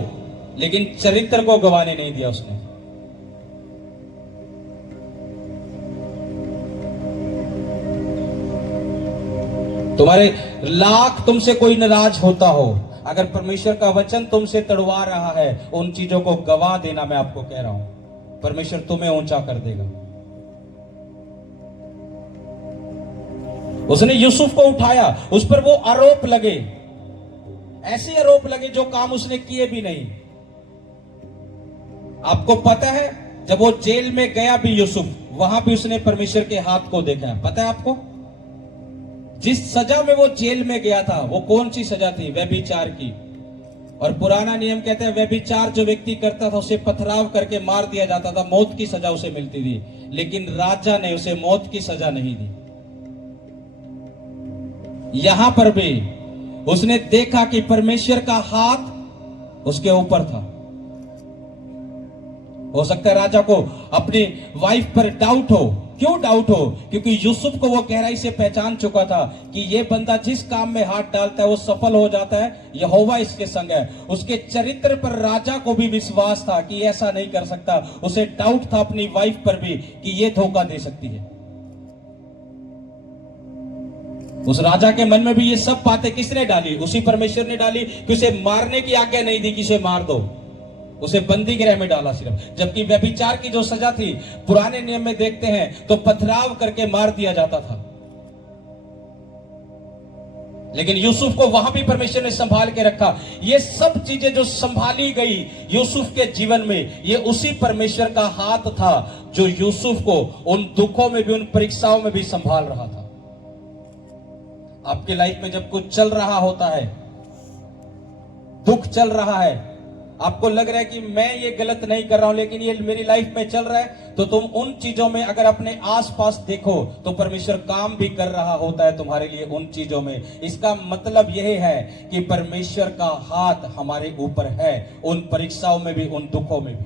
लेकिन चरित्र को गवाने नहीं दिया उसने। तुम्हारे लाख तुमसे कोई नाराज होता हो, अगर परमेश्वर का वचन तुमसे तड़वा रहा है, उन चीजों को गवा देना। मैं आपको कह रहा हूं, परमेश्वर तुम्हें ऊंचा कर देगा। उसने यूसुफ को उठाया, उस पर वो आरोप लगे, ऐसे आरोप लगे जो काम उसने किए भी नहीं। आपको पता है, जब वो जेल में गया भी यूसुफ, वहां भी उसने परमेश्वर के हाथ को देखा। पता है आपको, जिस सजा में वो जेल में गया था, वो कौन सी सजा थी? व्यभिचार की। और पुराना नियम कहता है, व्यभिचार जो व्यक्ति करता था उसे पथराव करके मार दिया जाता था, मौत की सजा उसे मिलती थी। लेकिन राजा ने उसे मौत की सजा नहीं दी। यहां पर भी उसने देखा कि परमेश्वर का हाथ उसके ऊपर था। हो सकता है राजा को अपनी वाइफ पर डाउट हो। क्यों डाउट हो? क्योंकि यूसुफ को वो गहराई से पहचान चुका था कि ये बंदा जिस काम में हाथ डालता है वो सफल हो जाता है, यहोवा इसके संग है। उसके चरित्र पर राजा को भी विश्वास था कि ऐसा नहीं कर सकता। उसे डाउट था अपनी वाइफ पर भी कि ये धोखा दे सकती है। उस राजा के मन में भी ये सब बातें किसने डाली? उसी परमेश्वर ने डाली कि उसे मारने की आज्ञा नहीं दी कि इसे मार दो, उसे बंदी गृह में डाला सिर्फ। जबकि व्यभिचार की जो सजा थी, पुराने नियम में देखते हैं तो पथराव करके मार दिया जाता था। लेकिन यूसुफ को वहां भी परमेश्वर ने संभाल के रखा। ये सब चीजें जो संभाली गई यूसुफ के जीवन में, ये उसी परमेश्वर का हाथ था जो यूसुफ को उन दुखों में भी, उन परीक्षाओं में भी संभाल रहा था। आपके लाइफ में जब कुछ चल रहा होता है, दुख चल रहा है, आपको लग रहा है कि मैं ये गलत नहीं कर रहा हूं, लेकिन ये मेरी लाइफ में चल रहा है, तो तुम उन चीजों में अगर अपने आसपास देखो तो परमेश्वर काम भी कर रहा होता है तुम्हारे लिए उन चीजों में। इसका मतलब यह है कि परमेश्वर का हाथ हमारे ऊपर है, उन परीक्षाओं में भी, उन दुखों में भी।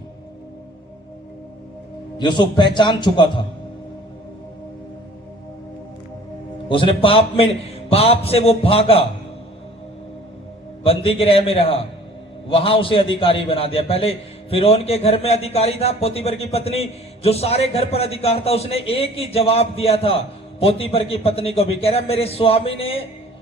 यूसुफ पहचान चुका था। उसने पाप से वो भागा, बंदी गृह में रहा, वहां उसे अधिकारी बना दिया। पहले फिरौन के घर में अधिकारी था, पोतीफर की पत्नी जो सारे घर पर अधिकार था, उसने एक ही जवाब दिया था पोतीफर की पत्नी को भी। कह रहा मेरे स्वामी ने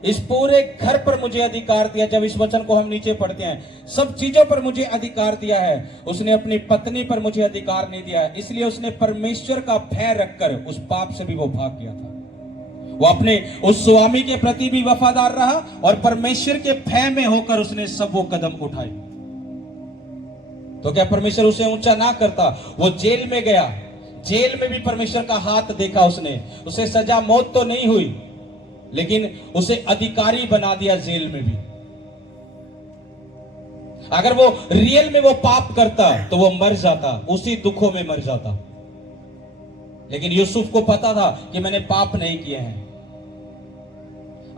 इस पूरे घर पर मुझे अधिकार दिया। जब इस वचन को हम नीचे पढ़ते हैं, सब चीजों पर मुझे अधिकार दिया है, उसने अपनी पत्नी पर मुझे अधिकार नहीं दिया है। इसलिए उसने परमेश्वर का भय रखकर उस पाप से भी वो भाग गया था। वो अपने उस स्वामी के प्रति भी वफादार रहा और परमेश्वर के भय में होकर उसने सब वो कदम उठाए। तो क्या परमेश्वर उसे ऊंचा ना करता? वो जेल में गया, जेल में भी परमेश्वर का हाथ देखा उसने। उसे सजा मौत तो नहीं हुई, लेकिन उसे अधिकारी बना दिया जेल में भी। अगर वो रियल में वो पाप करता तो वो मर जाता, उसी दुखों में मर जाता। लेकिन यूसुफ को पता था कि मैंने पाप नहीं किए हैं।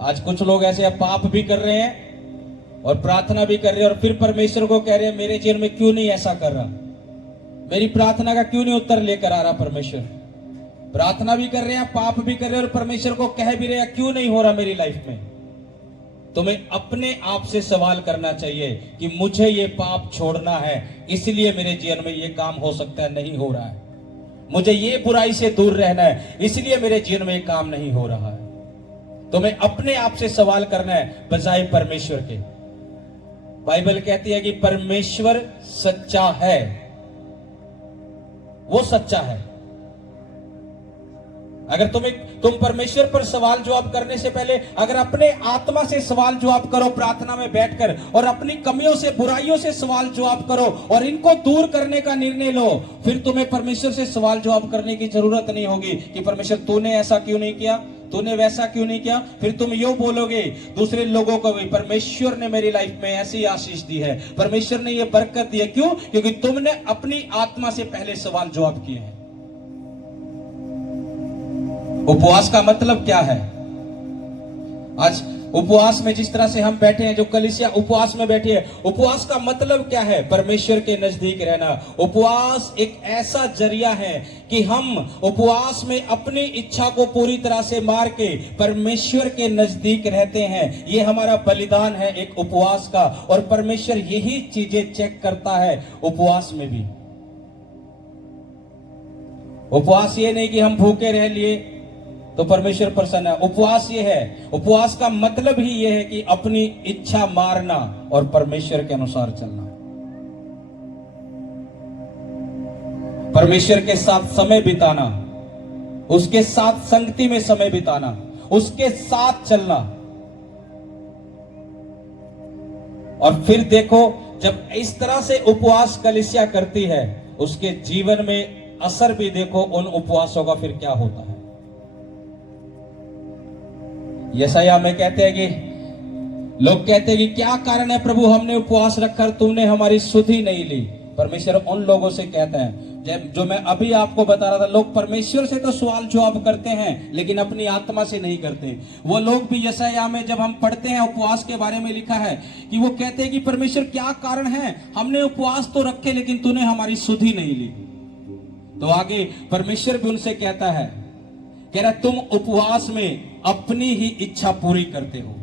आज कुछ लोग ऐसे पाप भी कर रहे हैं और प्रार्थना भी कर रहे हैं और फिर परमेश्वर को कह रहे हैं मेरे जीवन में क्यों नहीं ऐसा कर रहा, मेरी प्रार्थना का क्यों नहीं उत्तर लेकर आ रहा परमेश्वर। प्रार्थना भी कर रहे हैं, पाप भी कर रहे हैं और परमेश्वर को कह भी रहे हैं क्यों नहीं हो रहा मेरी लाइफ में। तुम्हें अपने आप से सवाल करना चाहिए कि मुझे ये पाप छोड़ना है, इसलिए मेरे जीवन में ये काम हो सकता है नहीं हो रहा है। मुझे ये बुराई से दूर रहना है, इसलिए मेरे जीवन में ये काम नहीं हो रहा है। तुम्हें अपने आप से सवाल करना है बजाय परमेश्वर के। बाइबल कहती है कि परमेश्वर सच्चा है, वो सच्चा है। अगर तुम परमेश्वर पर सवाल जवाब करने से पहले अगर अपने आत्मा से सवाल जवाब करो प्रार्थना में बैठकर, और अपनी कमियों से बुराइयों से सवाल जवाब करो और इनको दूर करने का निर्णय लो, फिर तुम्हें परमेश्वर से सवाल जवाब करने की जरूरत नहीं होगी कि परमेश्वर तूने ऐसा क्यों नहीं किया, तूने वैसा क्यों नहीं किया। फिर तुम यो बोलोगे दूसरे लोगों को भी, परमेश्वर ने मेरी लाइफ में ऐसी आशीष दी है, परमेश्वर ने ये बरकत दी है। क्यों? क्योंकि तुमने अपनी आत्मा से पहले सवाल जवाब किए हैं। उपवास का मतलब क्या है? आज उपवास में जिस तरह से हम बैठे हैं, जो कलीसिया उपवास में बैठी है, उपवास का मतलब क्या है? परमेश्वर के नजदीक रहना। उपवास एक ऐसा जरिया है कि हम उपवास में अपनी इच्छा को पूरी तरह से मार के परमेश्वर के नजदीक रहते हैं। ये हमारा बलिदान है एक उपवास का, और परमेश्वर यही चीजें चेक करता है उपवास में भी। उपवास ये नहीं कि हम भूखे रह लिए तो परमेश्वर प्रसन्न है। उपवास ये है, उपवास का मतलब ही ये है कि अपनी इच्छा मारना और परमेश्वर के अनुसार चलना, परमेश्वर के साथ समय बिताना, उसके साथ संगति में समय बिताना, उसके साथ चलना। और फिर देखो, जब इस तरह से उपवास कलीसिया करती है, उसके जीवन में असर भी देखो उन उपवासों का फिर क्या होता है। यशायाह में कहते हैं कि लोग कहते हैं कि क्या कारण है प्रभु, हमने उपवास रखकर तुमने हमारी सुधि नहीं ली। परमेश्वर उन लोगों से कहता है, जो मैं अभी आपको बता रहा था, लोग परमेश्वर से तो सवाल जवाब करते हैं लेकिन अपनी आत्मा से नहीं करते। वो लोग भी यशायाह में जब हम पढ़ते हैं, उपवास के बारे में लिखा है कि वो कहते हैं कि परमेश्वर क्या कारण है, हमने उपवास तो रखे लेकिन तूने हमारी सुधि नहीं ली। तो आगे परमेश्वर भी उनसे कहता है, कह रहा तुम उपवास में अपनी ही इच्छा पूरी करते हो,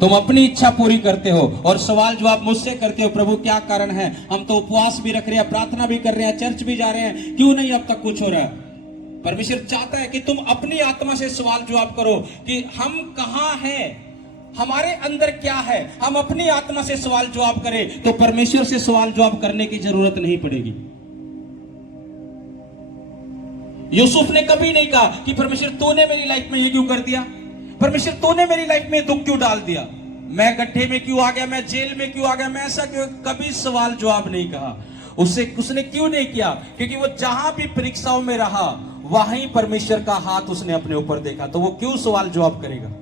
तुम अपनी इच्छा पूरी करते हो और सवाल जवाब मुझसे करते हो, प्रभु क्या कारण है, हम तो उपवास भी रख रहे हैं, प्रार्थना भी कर रहे हैं, चर्च भी जा रहे हैं, क्यों नहीं अब तक कुछ हो रहा है। परमेश्वर चाहता है कि तुम अपनी आत्मा से सवाल जवाब करो कि हम कहां हैं, हमारे अंदर क्या है। हम अपनी आत्मा से सवाल जवाब करें तो परमेश्वर से सवाल जवाब करने की जरूरत नहीं पड़ेगी। यूसुफ ने कभी नहीं कहा कि परमेश्वर तूने मेरी लाइफ में ये क्यों कर दिया, परमेश्वर तूने मेरी लाइफ में दुख क्यों डाल दिया, मैं गड्ढे में क्यों आ गया, मैं जेल में क्यों आ गया, मैं ऐसा क्यों। कभी सवाल जवाब नहीं कहा। उसने क्यों नहीं किया? क्योंकि वो जहां भी परीक्षाओं में रहा वहीं परमेश्वर का हाथ उसने अपने ऊपर देखा, तो वो क्यों सवाल जवाब करेगा।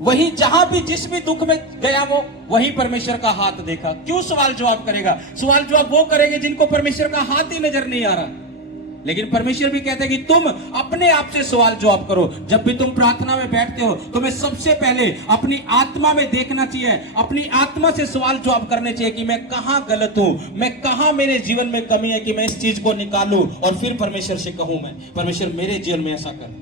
वही जहां भी जिस भी दुख में गया वो वही परमेश्वर का हाथ देखा, क्यों सवाल जवाब करेगा। सवाल जवाब वो करेंगे जिनको परमेश्वर का हाथ ही नजर नहीं आ रहा। लेकिन परमेश्वर भी कहते हैं कि तुम अपने आप से सवाल जवाब करो। जब भी तुम प्रार्थना में बैठते हो तुम्हें सबसे पहले अपनी आत्मा में देखना चाहिए, अपनी आत्मा से सवाल जवाब करने चाहिए कि मैं कहां गलत हूं, मैं कहां मेरे जीवन में कमी है कि मैं इस चीज को निकालूं, और फिर परमेश्वर से कहूं मैं, परमेश्वर मेरे जीवन में ऐसा कर।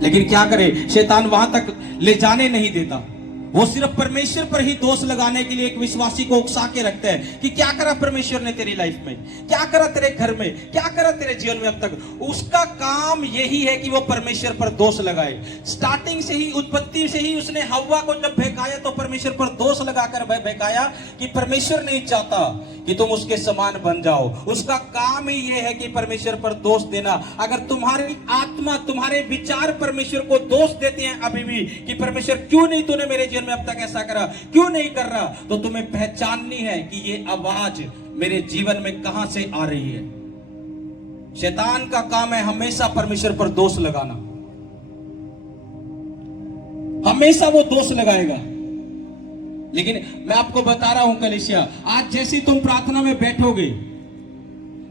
लेकिन क्या करे, शैतान वहां तक ले जाने नहीं देता। वो सिर्फ परमेश्वर पर ही दोष लगाने के लिए एक विश्वासी को उकसा के रखता है कि क्या करा परमेश्वर ने तेरी लाइफ में, क्या करा तेरे घर में, क्या करा तेरे जीवन में अब तक। उसका काम यही है कि वो परमेश्वर पर दोष लगाए। स्टार्टिंग से ही, उत्पत्ति से ही उसने हव्वा को जब बहकाया तो परमेश्वर पर दोष लगाकर बहकाया कि परमेश्वर नहीं चाहता कि तुम उसके समान बन जाओ। उसका काम ही ये है कि परमेश्वर पर दोष देना। अगर तुम्हारी आत्मा, तुम्हारे विचार परमेश्वर को दोष देते हैं अभी भी कि परमेश्वर क्यों नहीं तूने मेरे जीवन में अब तक ऐसा करा, क्यों नहीं कर रहा, तो तुम्हें पहचाननी है कि ये आवाज मेरे जीवन में कहां से आ रही है। शैतान का काम है हमेशा परमेश्वर पर दोष लगाना, हमेशा वो दोष लगाएगा। लेकिन मैं आपको बता रहा हूं कलीसिया, आज जैसी तुम प्रार्थना में बैठोगे,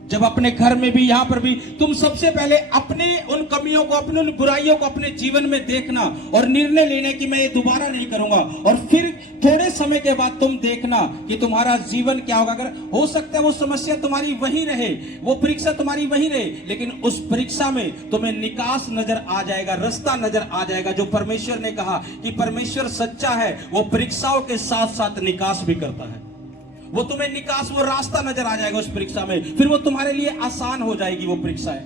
जब अपने घर में भी, यहां पर भी, तुम सबसे पहले अपने उन कमियों को, अपनी उन बुराइयों को अपने जीवन में देखना और निर्णय लेने कि मैं ये दोबारा नहीं करूंगा। और फिर थोड़े समय के बाद तुम देखना कि तुम्हारा जीवन क्या होगा। अगर हो सकता है वो समस्या तुम्हारी वही रहे, वो परीक्षा तुम्हारी वही रहे, लेकिन उस परीक्षा में तुम्हें निकास नजर आ जाएगा, रास्ता नजर आ जाएगा। जो परमेश्वर ने कहा कि परमेश्वर सच्चा है, वो परीक्षाओं के साथ साथ निकास भी करता है। वो तुम्हें निकास, वो रास्ता नजर आ जाएगा उस परीक्षा में, फिर वो तुम्हारे लिए आसान हो जाएगी वो परीक्षाएं।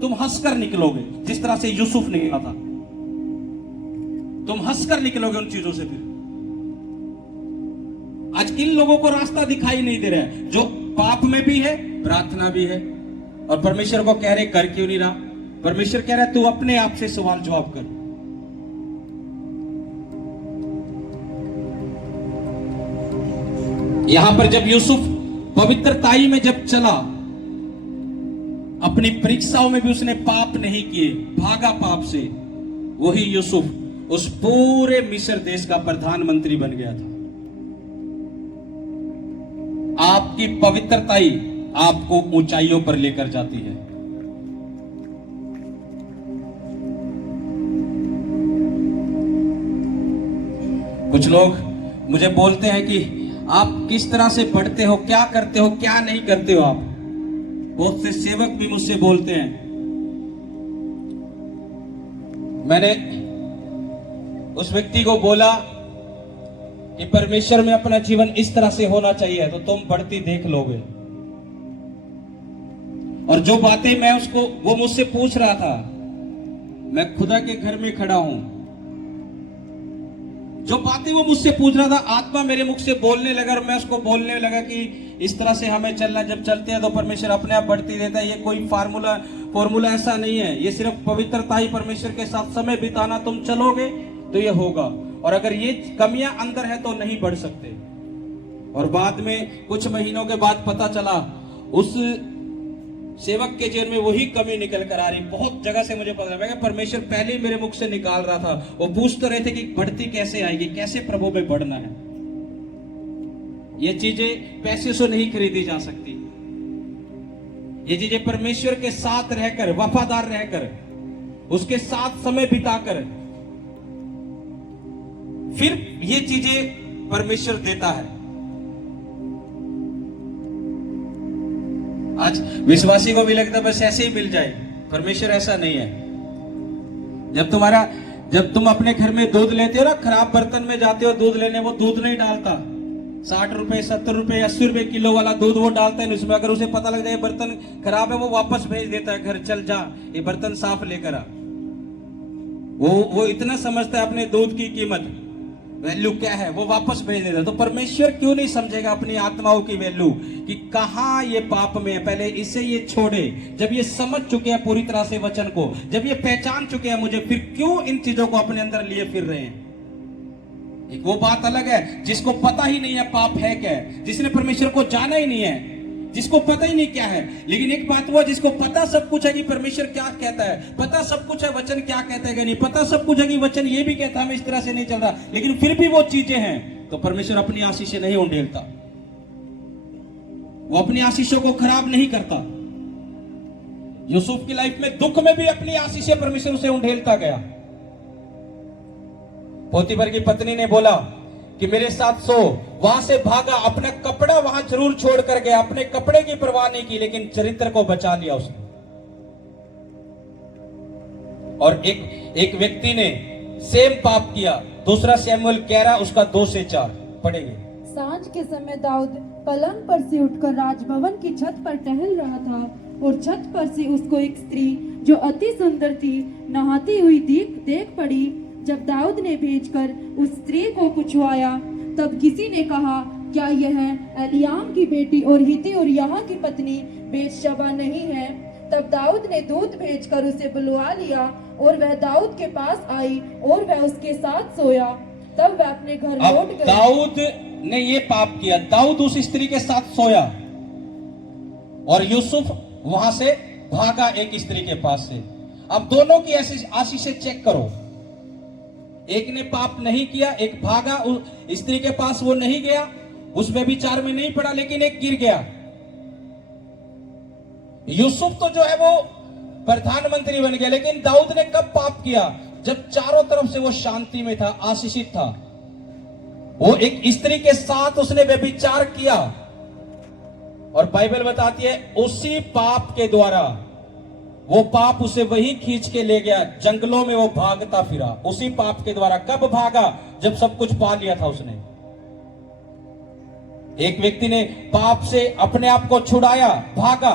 तुम हंसकर निकलोगे, जिस तरह से यूसुफ निकला था, तुम हंसकर निकलोगे उन चीजों से। फिर आज किन लोगों को रास्ता दिखाई नहीं दे रहा है? जो पाप में भी है, प्रार्थना भी है, और परमेश्वर को कह रहे कर क्यों नहीं रहा? परमेश्वर कह रहा है तू अपने आप से सवाल जवाब कर। यहां पर जब यूसुफ पवित्रताई में जब चला, अपनी परीक्षाओं में भी उसने पाप नहीं किए, भागा पाप से, वही यूसुफ उस पूरे मिस्र देश का प्रधानमंत्री बन गया था। आपकी पवित्रताई आपको ऊंचाइयों पर लेकर जाती है। कुछ लोग मुझे बोलते हैं कि आप किस तरह से पढ़ते हो, क्या करते हो, क्या नहीं करते हो। आप बहुत से सेवक भी मुझसे बोलते हैं। मैंने उस व्यक्ति को बोला कि परमेश्वर में अपना जीवन इस तरह से होना चाहिए, तो तुम बढ़ती देख लोगे। और जो बातें मैं उसको, वो मुझसे पूछ रहा था, मैं खुदा के घर में खड़ा हूं, जो बातें वो मुझसे पूछ रहा था, आत्मा मेरे मुख से बोलने लगा और मैं उसको बोलने लगा कि इस तरह से हमें चलना। जब चलते हैं तो परमेश्वर अपने आप बढ़ती देता है। ये कोई फॉर्मूला ऐसा नहीं है, ये सिर्फ पवित्रता ही, परमेश्वर के साथ समय बिताना, तुम चलोगे तो ये होगा। और अगर ये कमियां अंदर है तो नहीं बढ़ सकते। और बाद में कुछ महीनों के बाद पता चला उस सेवक के जीवन में वही कमी निकल कर आ रही। बहुत जगह से मुझे पता लगा, परमेश्वर पहले ही मेरे मुख से निकाल रहा था। वो पूछ तो रहे थे कि बढ़ती कैसे आएगी, कैसे प्रभु में बढ़ना है। ये चीजें पैसे से नहीं खरीदी जा सकती। ये चीजें परमेश्वर के साथ रहकर, वफादार रहकर, उसके साथ समय बिताकर, फिर ये चीजें परमेश्वर देता है। आज विश्वासी को भी लगता है बस ऐसे ही मिल जाए, परमेश्वर ऐसा नहीं है। जब तुम अपने घर में दूध लेते हो ना, खराब बर्तन में जाते हो दूध लेने, वो दूध नहीं डालता। 60 रुपए, 70 रुपए, 80 रुपए किलो वाला दूध वो डालता है उसमें। अगर उसे पता लग जाए बर्तन खराब है, वो वापस भेज देता है घर, चल जा ये बर्तन साफ लेकर आ। वो इतना समझता है अपने दूध की कीमत, वैल्यू क्या है, वो वापस भेज देता है। तो परमेश्वर क्यों नहीं समझेगा अपनी आत्माओं की वैल्यू कि कहां ये पाप में है, पहले इसे ये छोड़े। जब ये समझ चुके हैं पूरी तरह से वचन को, जब ये पहचान चुके हैं मुझे, फिर क्यों इन चीजों को अपने अंदर लिए फिर रहे हैं। एक वो बात अलग है जिसको पता ही नहीं है पाप है क्या है, जिसने परमेश्वर को जाना ही नहीं है, जिसको पता ही नहीं क्या है। लेकिन एक बात वो जिसको पता सब कुछ है कि परमेश्वर क्या कहता है, पता सब कुछ है वचन क्या कहता है कि नहीं, पता सब कुछ है कि वचन ये भी कहता है हम इस तरह से नहीं चल रहा, लेकिन फिर भी वो चीजें हैं, तो परमेश्वर अपनी आशीषें नहीं उंडेलता, वो अपनी आशीषों को खराब नहीं करता। यूसुफ की लाइफ में दुख में भी अपनी आशीषें परमेश्वर उसे उंडेलता गया। पोतीफर की पत्नी ने बोला कि मेरे साथ सो, वहां से भागा, अपना कपड़ा वहां जरूर छोड़ कर गया, अपने कपड़े की परवाह नहीं की, लेकिन चरित्र को बचा लिया उसने। और एक व्यक्ति ने सेम पाप किया, दूसरा शमूएल 11 उसका 2 से 4 पढ़ेंगे। सांझ के समय दाऊद पलंग पर से उठकर राजभवन की छत पर टहल रहा था, और छत पर से उसको एक स्त्री जो अति सुंदर थी नहाती हुई देख पड़ी। जब दाऊद ने भेजकर उस स्त्री को पूछवाया, तब किसी ने कहा, क्या यह एलियाम की बेटी और हित्ती और यहाँ की पत्नी बेतशबा नहीं है? तब दाऊद ने दूत भेजकर उसे बुलवा लिया, और वह दाऊद के पास आई और वह उसके साथ सोया। तब वह अपने घर लौट गया। दाऊद ने ये पाप किया, दाऊद उस स्त्री के साथ सोया और यूसुफ वहां से भागा एक स्त्री के पास से। अब दोनों की आशीषें चेक करो, एक ने पाप नहीं किया, एक भागा उस स्त्री के पास, वो नहीं गया, उस व्यभिचार में नहीं पड़ा, लेकिन एक गिर गया। यूसुफ तो जो है वो प्रधानमंत्री बन गया, लेकिन दाऊद ने कब पाप किया? जब चारों तरफ से वो शांति में था, आशीषित था। वो एक स्त्री के साथ उसने व्यभिचार किया, और बाइबल बताती है उसी पाप के द्वारा वो पाप उसे वही खींच के ले गया, जंगलों में वो भागता फिरा उसी पाप के द्वारा। कब भागा? जब सब कुछ पा लिया था उसने। एक व्यक्ति ने पाप से अपने आप को छुड़ाया, भागा,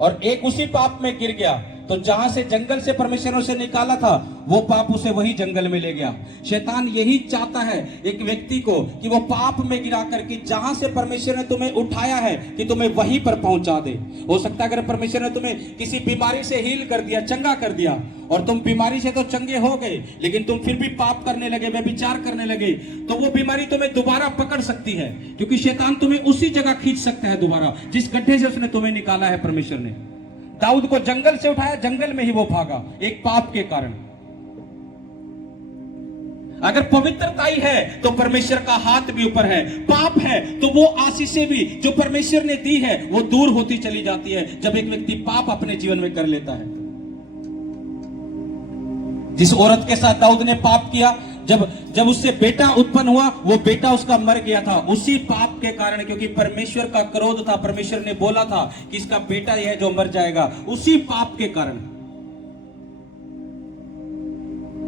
और एक उसी पाप में गिर गया। तो जहां से जंगल से परमेश्वर ने उसे निकाला था, वो पाप उसे वही जंगल में ले गया। शैतान यही चाहता है एक व्यक्ति को कि वो पाप में गिरा करके जहां से परमेश्वर ने तुम्हें उठाया है कि तुम्हें वहीं पर पहुंचा दे। हो सकता है अगर परमेश्वर ने तुम्हें किसी बीमारी से हील कर दिया, चंगा कर दिया, और तुम बीमारी से तो चंगे हो गए, लेकिन तुम फिर भी पाप करने लगे, व्यभिचार करने लगे, तो वो बीमारी तुम्हें दोबारा पकड़ सकती है, क्योंकि शैतान तुम्हें उसी जगह खींच सकता है दोबारा जिस गड्ढे से उसने तुम्हें निकाला है। परमेश्वर ने दाऊद को जंगल से उठाया, जंगल में ही वो भागा एक पाप के कारण। अगर पवित्रता ही है तो परमेश्वर का हाथ भी ऊपर है, पाप है तो वो आशीषें भी जो परमेश्वर ने दी है वो दूर होती चली जाती है जब एक व्यक्ति पाप अपने जीवन में कर लेता है। जिस औरत के साथ दाऊद ने पाप किया, जब उससे बेटा उत्पन्न हुआ, वो बेटा उसका मर गया था उसी पाप के कारण, क्योंकि परमेश्वर का क्रोध था। परमेश्वर ने बोला था कि इसका बेटा यह है जो मर जाएगा, उसी पाप के कारण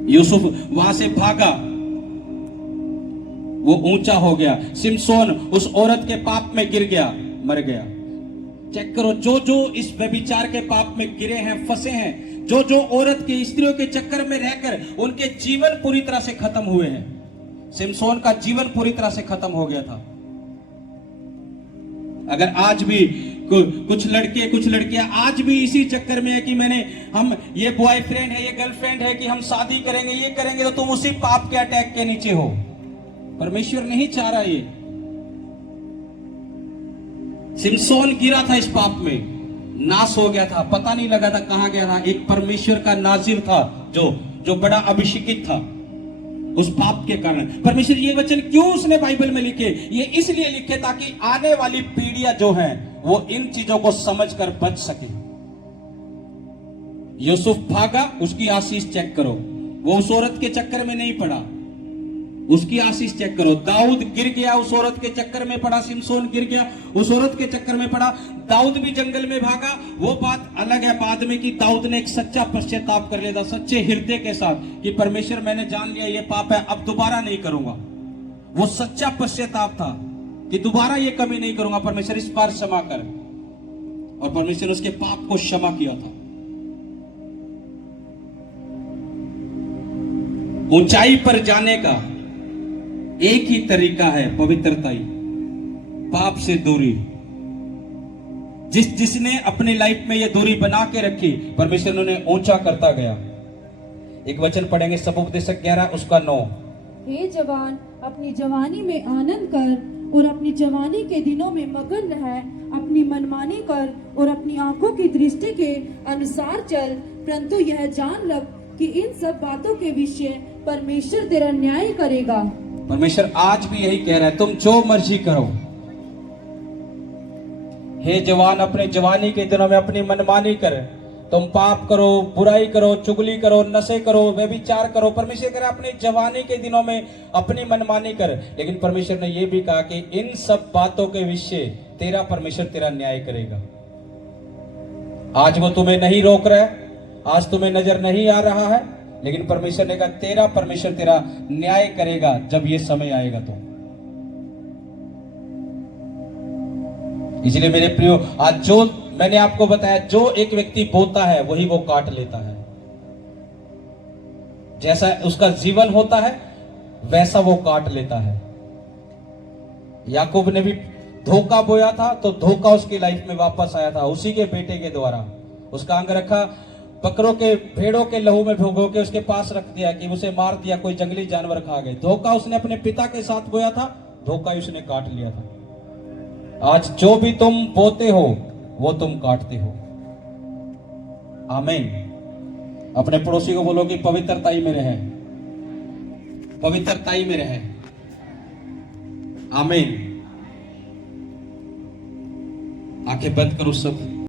यूसुफ वहां से भागा, वो ऊंचा हो गया। सिमसोन उस औरत के पाप में गिर गया, मर गया। चेक करो, जो जो इस व्यभिचार के पाप में गिरे हैं, फंसे हैं, जो जो औरत के, स्त्रियों के चक्कर में रहकर उनके जीवन पूरी तरह से खत्म हुए हैं। सिमसोन का जीवन पूरी तरह से खत्म हो गया था। अगर आज भी कुछ लड़के, कुछ लड़कियां आज भी इसी चक्कर में है कि हम ये बॉयफ्रेंड है, ये गर्लफ्रेंड है, कि हम शादी करेंगे, ये करेंगे, तो तुम उसी पाप के अटैक के नीचे हो। परमेश्वर नहीं चाह रहा ये। सिमसोन गिरा था इस पाप में, नाश हो गया था, पता नहीं लगा था कहां गया था। एक परमेश्वर का नाजिर था जो बड़ा अभिषेकित था, उस पाप के कारण। परमेश्वर ये वचन क्यों उसने बाइबल में लिखे? ये इसलिए लिखे ताकि आने वाली पीढ़ियां जो हैं वो इन चीजों को समझकर बच सके। यूसुफ भागा, उसकी आशीष चेक करो, वो उस औरत के चक्कर में नहीं पड़ा, उसकी आशीष चेक करो। दाऊद गिर गया, उस औरत के चक्कर में पड़ा। सिमसोन गिर गया, उस औरत के चक्कर में पड़ा। दाऊद भी जंगल में भागा, वो बात अलग है बाद में कि दाऊद ने एक सच्चा पश्चाताप कर लिया था, सच्चे हृदय के साथ, कि परमेश्वर मैंने जान लिया ये पाप है, अब दोबारा नहीं करूंगा। वो सच्चा पश्चाताप था कि दोबारा ये कमी नहीं करूंगा, परमेश्वर इस बार क्षमा कर। और परमेश्वर ने उसके पाप को क्षमा किया था। ऊंचाई पर जाने का एक ही तरीका है, पवित्रता ही, पाप से दूरी। जिसने अपनी लाइफ में ये दूरी बना के रखी, परमेश्वर ने उन्हें ऊंचा करता गया। एक वचन पढ़ेंगे, सपोपदेशक 11 उसका 9। हे जवान, अपनी जवानी में आनंद कर और अपनी जवानी के दिनों में मगन रह, अपनी मनमानी कर और अपनी आंखों की दृष्टि के अनुसार चल, परंतु यह जान रख कि इन सब बातों के विषय परमेश्वर तेरा न्याय करेगा। परमेश्वर आज भी यही कह रहा है, तुम जो मर्जी करो। हे जवान, अपने जवानी के दिनों में अपनी मनमानी कर, तुम पाप करो, बुराई करो, चुगली करो, नशे करो, व्यभिचार करो। परमेश्वर कह रहा है अपनी जवानी के दिनों में अपनी मनमानी कर, लेकिन परमेश्वर ने यह भी कहा कि इन सब बातों के विषय तेरा परमेश्वर तेरा न्याय करेगा। आज वो तुम्हें नहीं रोक रहा है, आज तुम्हें नजर नहीं आ रहा है, लेकिन परमेश्वर ने कहा तेरा परमेश्वर तेरा न्याय करेगा जब ये समय आएगा। तो इसलिए मेरे प्रियो, आज जो मैंने आपको बताया, जो एक व्यक्ति बोता है वही वो काट लेता है। जैसा उसका जीवन होता है वैसा वो काट लेता है। याकूब ने भी धोखा बोया था तो धोखा उसकी लाइफ में वापस आया था, उसी के बेटे के द्वारा। उसका अंग रखा, बकरों के, भेड़ों के लहू में भिगो के उसके पास रख दिया कि उसे मार दिया, कोई जंगली जानवर खा गए। धोखा उसने अपने पिता के साथ बोया था, धोखा ही उसने काट लिया था। आज जो भी तुम बोते हो वो तुम काटते हो। आमीन। अपने पड़ोसी को बोलो कि पवित्रता ही में रहे, पवित्रता ही में रहे। आमीन। आंखें बंद करो सब।